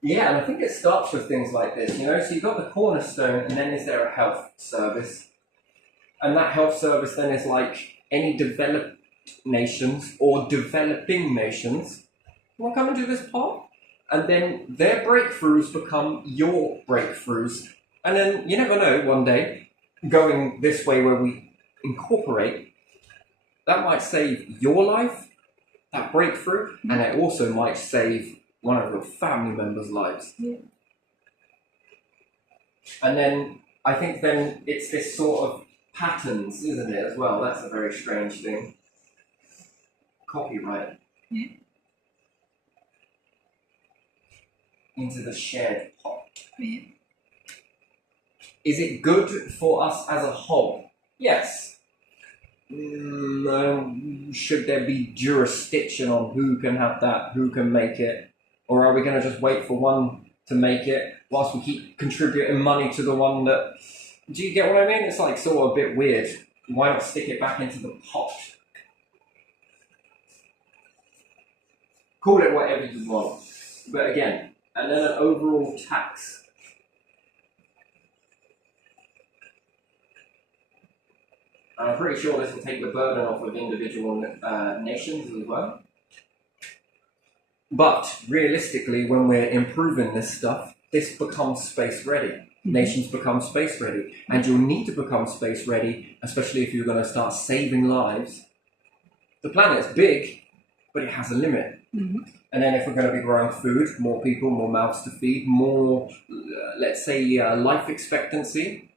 yeah, and I think it starts with things like this, So you've got the cornerstone, and then is there a health service? And that health service then is like any developed nations or developing nations will come and do this part. And then their breakthroughs become your breakthroughs. And then you never know, one day, going this way where we incorporate, that might save your life, that breakthrough, and it also might save one of your family members' lives. Yeah. And then, I think then it's this sort of patterns, isn't it, as well? That's a very strange thing. Copyright. Yeah. Into the shared pot. Yeah. Is it good for us as a whole? Yes. Should there be jurisdiction on who can have that, who can make it? Or are we going to just wait for one to make it whilst we keep contributing money to the one that... Do you get what I mean? It's like sort of a bit weird. Why not stick it back into the pot? Call it whatever you want. But again, and then an overall tax. I'm pretty sure this will take the burden off of individual nations as well. But realistically, when we're improving this stuff, this becomes space ready. Nations become space ready. And you'll need to become space ready, especially if you're going to start saving lives. The planet's big, but it has a limit. And then if we're going to be growing food, more people, more mouths to feed, more, let's say, life expectancy,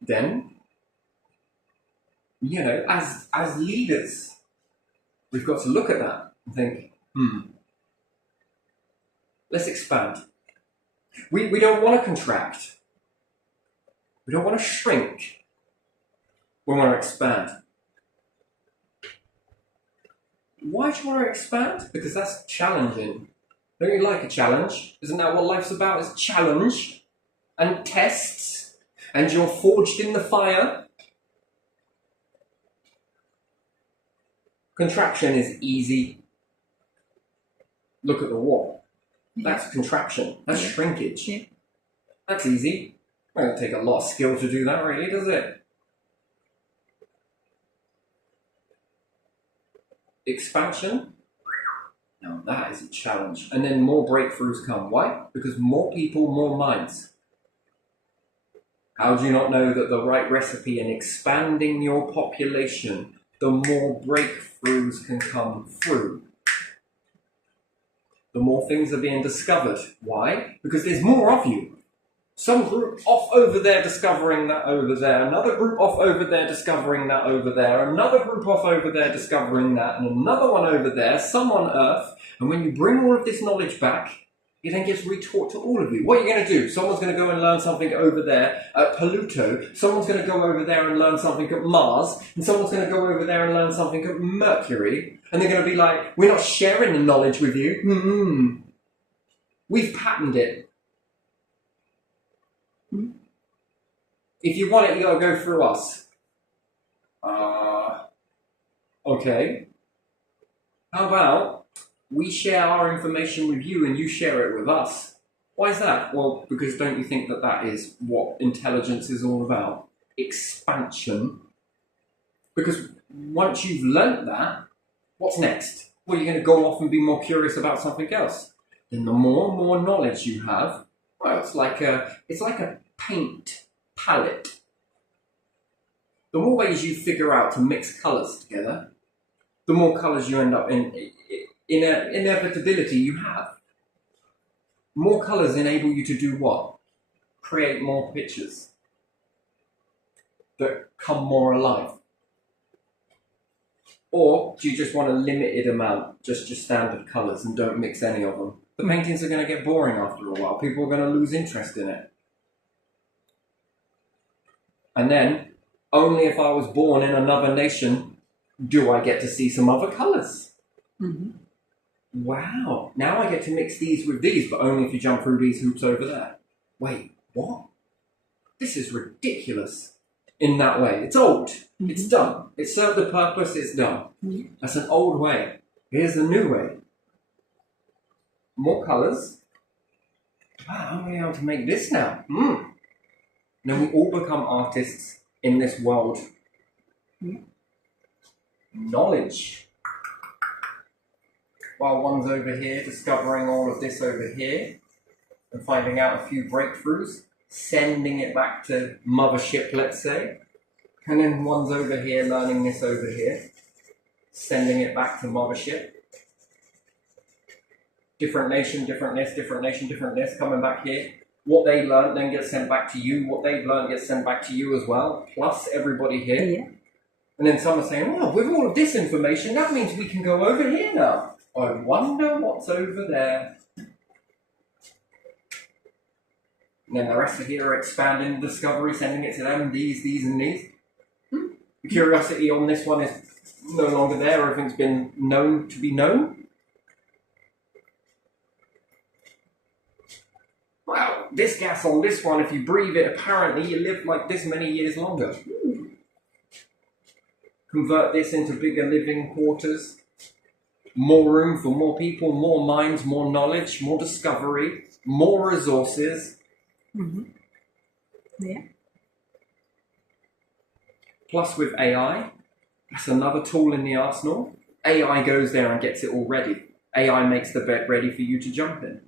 then, as leaders, we've got to look at that and think, let's expand. We don't want to contract. We don't want to shrink. We want to expand. Why do you want to expand? Because that's challenging. Don't you like a challenge? Isn't that what life's about? Is challenge and tests, and you're forged in the fire. Contraction is easy. Look at the wall. That's contraction. That's shrinkage. Yeah. That's easy. It doesn't take a lot of skill to do that, really, does it? Expansion? Now that is a challenge. And then more breakthroughs come. Why? Because more people, more minds. How do you not know that the right recipe in expanding your population, the more breakthroughs can come through? The more things are being discovered. Why? Because there's more of you. Some group off over there discovering that over there, another group off over there discovering that over there, another group off over there discovering that, and another one over there, some on Earth. And when you bring all of this knowledge back, it then gets retaught to all of you. What are you going to do? Someone's going to go and learn something over there at Pluto, someone's going to go over there and learn something at Mars, and someone's going to go over there and learn something at Mercury, and they're going to be like, we're not sharing the knowledge with you. We've patented it. If you want it, you gotta go through us. Okay. How about we share our information with you and you share it with us? Why is that? Well, because don't you think that that is what intelligence is all about? Expansion. Because once you've learnt that, what's next? Well, you're going to go off and be more curious about something else. Then the more knowledge you have, well, it's like a paint palette. The more ways you figure out to mix colours together, the more colours you end up in inevitability you have. More colours enable you to do what? Create more pictures that come more alive. Or do you just want a limited amount, just your standard colours, and don't mix any of them? The paintings are going to get boring after a while. People are going to lose interest in it. And then, only if I was born in another nation do I get to see some other colours. Wow, now I get to mix these with these, but only if you jump through these hoops over there. Wait, what? This is ridiculous in that way. It's old. It's done. It served the purpose, it's done. That's an old way. Here's the new way. More colours. Wow, I'm able to make this now. And then we all become artists in this world. Knowledge. While one's over here discovering all of this over here and finding out a few breakthroughs, sending it back to mothership, let's say, and then one's over here learning this over here, sending it back to mothership. Different nation, different this, different nation, different this, coming back here. What they learned then gets sent back to you. What they've learned gets sent back to you as well, plus everybody here. Yeah. And then someone's saying, well, with all of this information, that means we can go over here now. I wonder what's over there. And then the rest of here are expanding the discovery, sending it to them, these, and these. The curiosity on this one is no longer there. Everything's been known to be known. Wow, this gas on this one, if you breathe it, apparently you live like this many years longer. Convert this into bigger living quarters. More room for more people, more minds, more knowledge, more discovery, more resources. Yeah. Plus with AI, that's another tool in the arsenal. AI goes there and gets it all ready. AI makes the bed ready for you to jump in.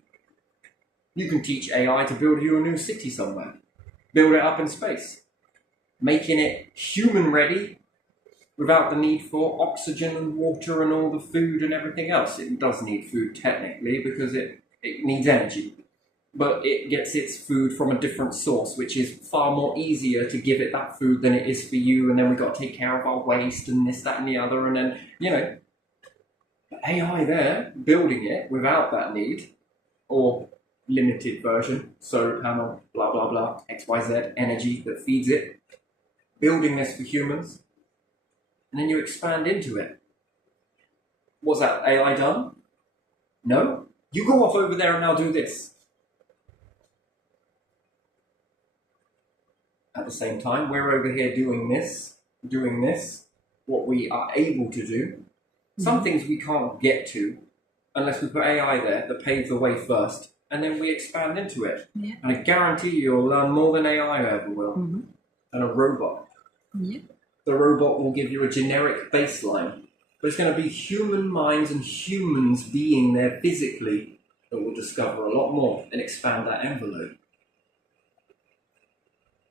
You can teach AI to build you a new city somewhere. Build it up in space. Making it human ready without the need for oxygen and water and all the food and everything else. It does need food technically because it needs energy. But it gets its food from a different source, which is far more easier to give it that food than it is for you. And then we've got to take care of our waste and this, that, and the other. And then, AI there, building it without that need, or limited version, solar panel, blah, blah, blah, XYZ, energy that feeds it, building this for humans, and then you expand into it. Was that AI done? No? You go off over there and now do this. At the same time, we're over here doing this, what we are able to do. Some things we can't get to unless we put AI there that paves the way first, and then we expand into it. Yeah. And I guarantee you'll learn more than AI ever will. And a robot. Yeah. The robot will give you a generic baseline, but it's going to be human minds and humans being there physically that will discover a lot more and expand that envelope.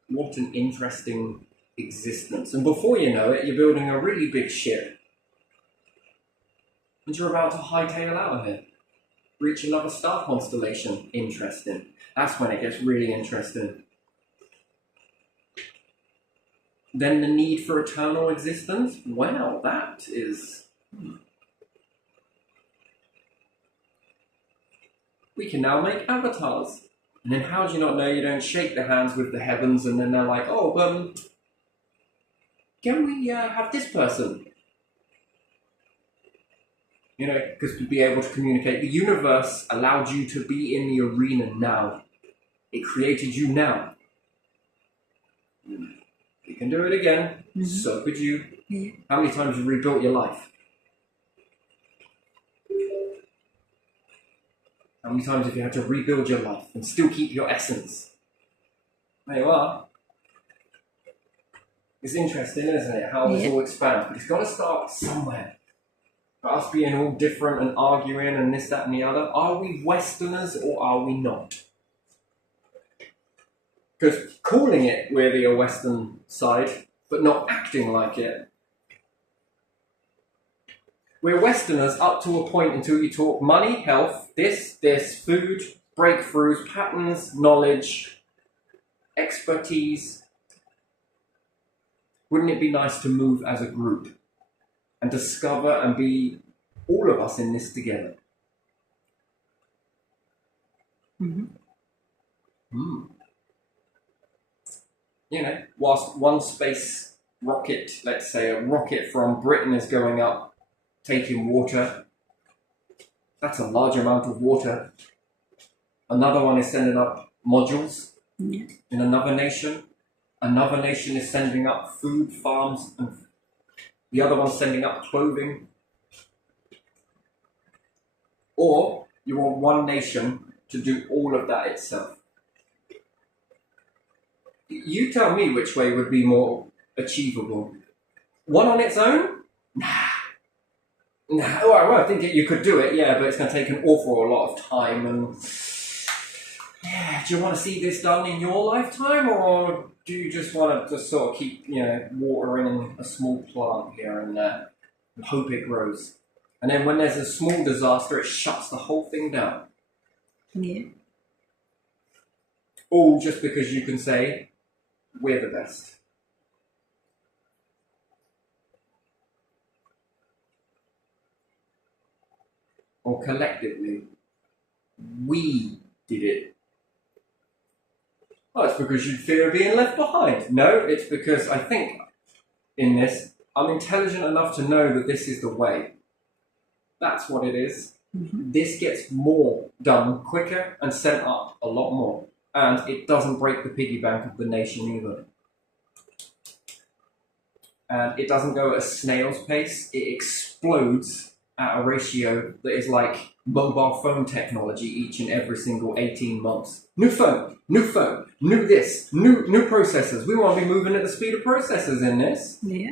What an interesting existence. And before you know it, you're building a really big ship. And you're about to hightail out of here. reach another star constellation. Interesting. That's when it gets really interesting. Then the need for eternal existence? Well, that is... We can now make avatars. And then how do you not know you don't shake the hands with the heavens and then they're like, oh, can we have this person? You know, because to be able to communicate, the universe allowed you to be in the arena now. It created you now. You can do it again. Mm-hmm. So could you. Yeah. How many times have you rebuilt your life? How many times have you had to rebuild your life and still keep your essence? There you are. It's interesting, isn't it, how this all expands. But it's got to start somewhere. For us being all different and arguing and this, that and the other, are we Westerners or are we not? Because calling it we're the Western side, but not acting like it. We're Westerners up to a point until you talk money, health, this, food, breakthroughs, patterns, knowledge, expertise. Wouldn't it be nice to move as a group and discover and be all of us in this together? Mm-hmm. You know, whilst one space rocket, let's say a rocket from Britain is going up, taking water, that's a large amount of water. Another one is sending up modules in another nation. Another nation is sending up food farms, and the other one's sending up clothing. Or you want one nation to do all of that itself. You tell me which way would be more achievable. One on its own? Nah. Well, I think you could do it, yeah, but it's going to take an awful lot of time. And yeah, do you want to see this done in your lifetime, or do you just want to just sort of keep, watering a small plant here and there and hope it grows? And then when there's a small disaster, it shuts the whole thing down. Yeah. All just because you can say, we're the best. Or collectively, we did it. Oh, it's because you fear being left behind. No, it's because I think in this, I'm intelligent enough to know that this is the way. That's what it is. Mm-hmm. This gets more done quicker and sent up a lot more. And it doesn't break the piggy bank of the nation either. And it doesn't go at a snail's pace. It explodes at a ratio that is like mobile phone technology each and every single 18 months. New phone, new this, new processors. We want to be moving at the speed of processors in this. Yeah.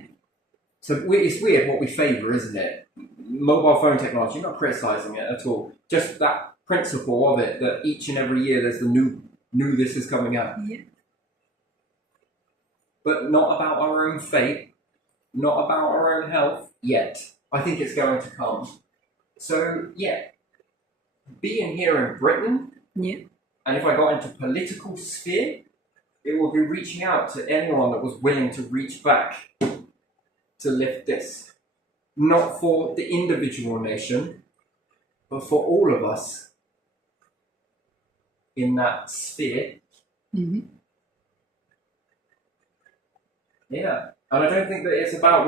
So it's weird what we favour, isn't it? Mobile phone technology, not criticising it at all. Just that principle of it, that each and every year there's the new this is coming out. Yeah. But not about our own fate, not about our own health yet. I think it's going to come. So, yeah, being here in Britain, and if I got into political sphere, it would be reaching out to anyone that was willing to reach back to lift this. Not for the individual nation, but for all of us in that sphere. Mm-hmm. Yeah. And I don't think that it's about,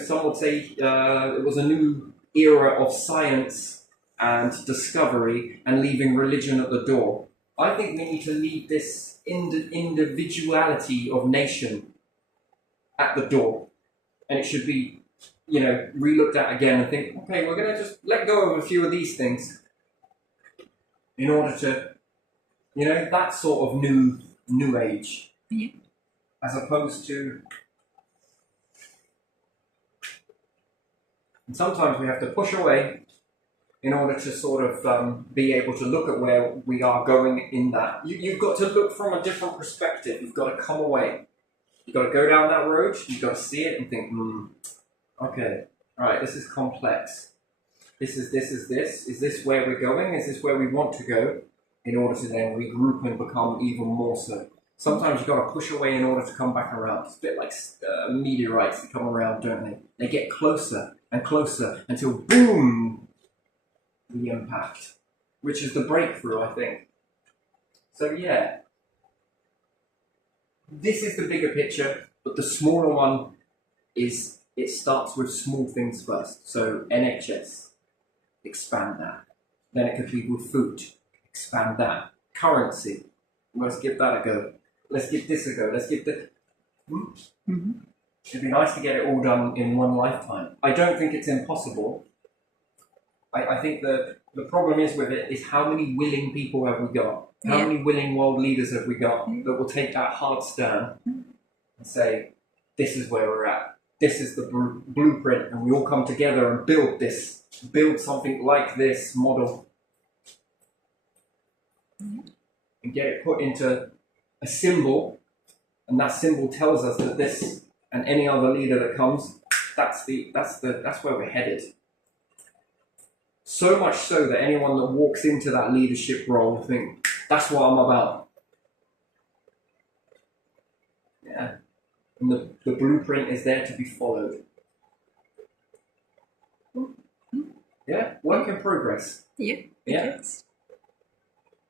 some would say it was a new era of science and discovery and leaving religion at the door. I think we need to leave this individuality of nation at the door. And it should be, re-looked at again and think, okay, we're going to just let go of a few of these things in order to, that sort of new age. Yeah. As opposed to... And sometimes we have to push away in order to sort of be able to look at where we are going in that. You've got to look from a different perspective. You've got to come away. You've got to go down that road. You've got to see it and think, okay, all right, this is complex. this is this is this. Is this where we're going? Is this where we want to go? In order to then regroup and become even more so. Sometimes you've got to push away in order to come back around. It's a bit like meteorites that come around, don't they? They get closer and closer until boom, the impact, which is the breakthrough, I think. So yeah, this is the bigger picture, but the smaller one is it starts with small things first. So NHS, expand that. Then it could be with food, expand that. Currency, let's give that a go. Let's give this a go. Let's give the... Mm-hmm. It'd be nice to get it all done in one lifetime. I don't think it's impossible. I think the problem is with it is how many willing people have we got? How many willing world leaders have we got that will take that hard stand and say, this is where we're at. This is the blueprint, and we all come together and build this. Build something like this model. And get it put into a symbol, and that symbol tells us that this and any other leader that comes, that's where we're headed. So much so that anyone that walks into that leadership role will think, that's what I'm about. Yeah. And the blueprint is there to be followed. Yeah, work in progress. Yeah. Yeah.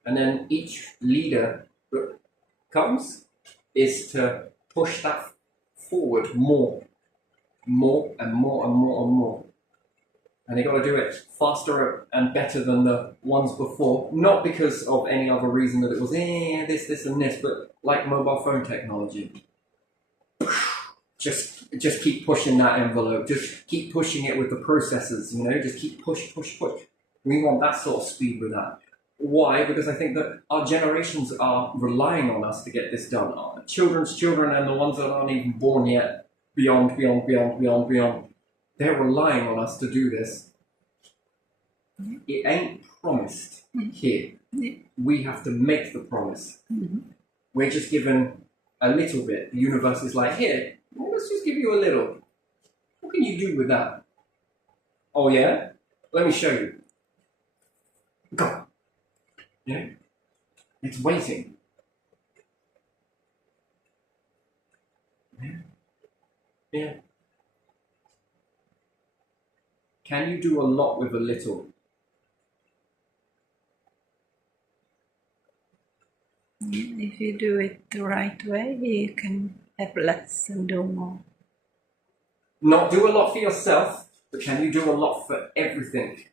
And then each leader that comes is to push that forward more and more and more and more. And they got to do it faster and better than the ones before. Not because of any other reason that it was this and this, but like mobile phone technology. Just keep pushing that envelope. Just keep pushing it with the processors, you know. Just keep push. We want that sort of speed with that. Why? Because I think that our generations are relying on us to get this done. Our children's children and the ones that aren't even born yet, beyond. They're relying on us to do this. It ain't promised here. We have to make the promise. We're just given a little bit. The universe is like, here, let's just give you a little. What can you do with that? Oh yeah? Let me show you. Go. Yeah? It's waiting. Yeah. Can you do a lot with a little? If you do it the right way, you can have less and do more. Not do a lot for yourself, but can you do a lot for everything?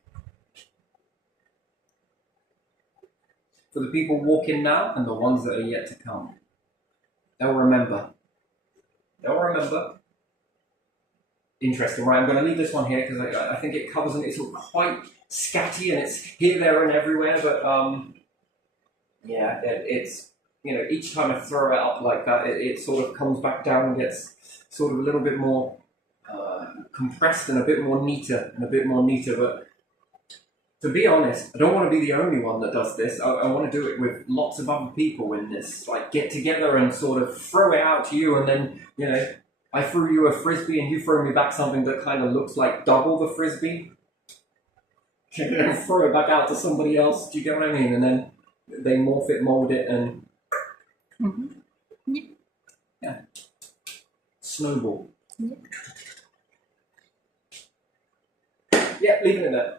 For the people walking now and the ones that are yet to come. They'll remember. Interesting, right? I'm going to leave this one here because I think it covers and it's quite scatty and it's here, there, and everywhere. But yeah, it's, you know, each time I throw it up like that, it sort of comes back down and gets sort of a little bit more compressed and a bit more neater. But to be honest, I don't want to be the only one that does this. I want to do it with lots of other people in this. Like get together and sort of throw it out to you, and then, you know, I threw you a frisbee and you throw me back something that kind of looks like double the frisbee. And throw it back out to somebody else. Do you get what I mean? And then they morph it, mold it, and yeah, snowball. Yeah, leave it in there.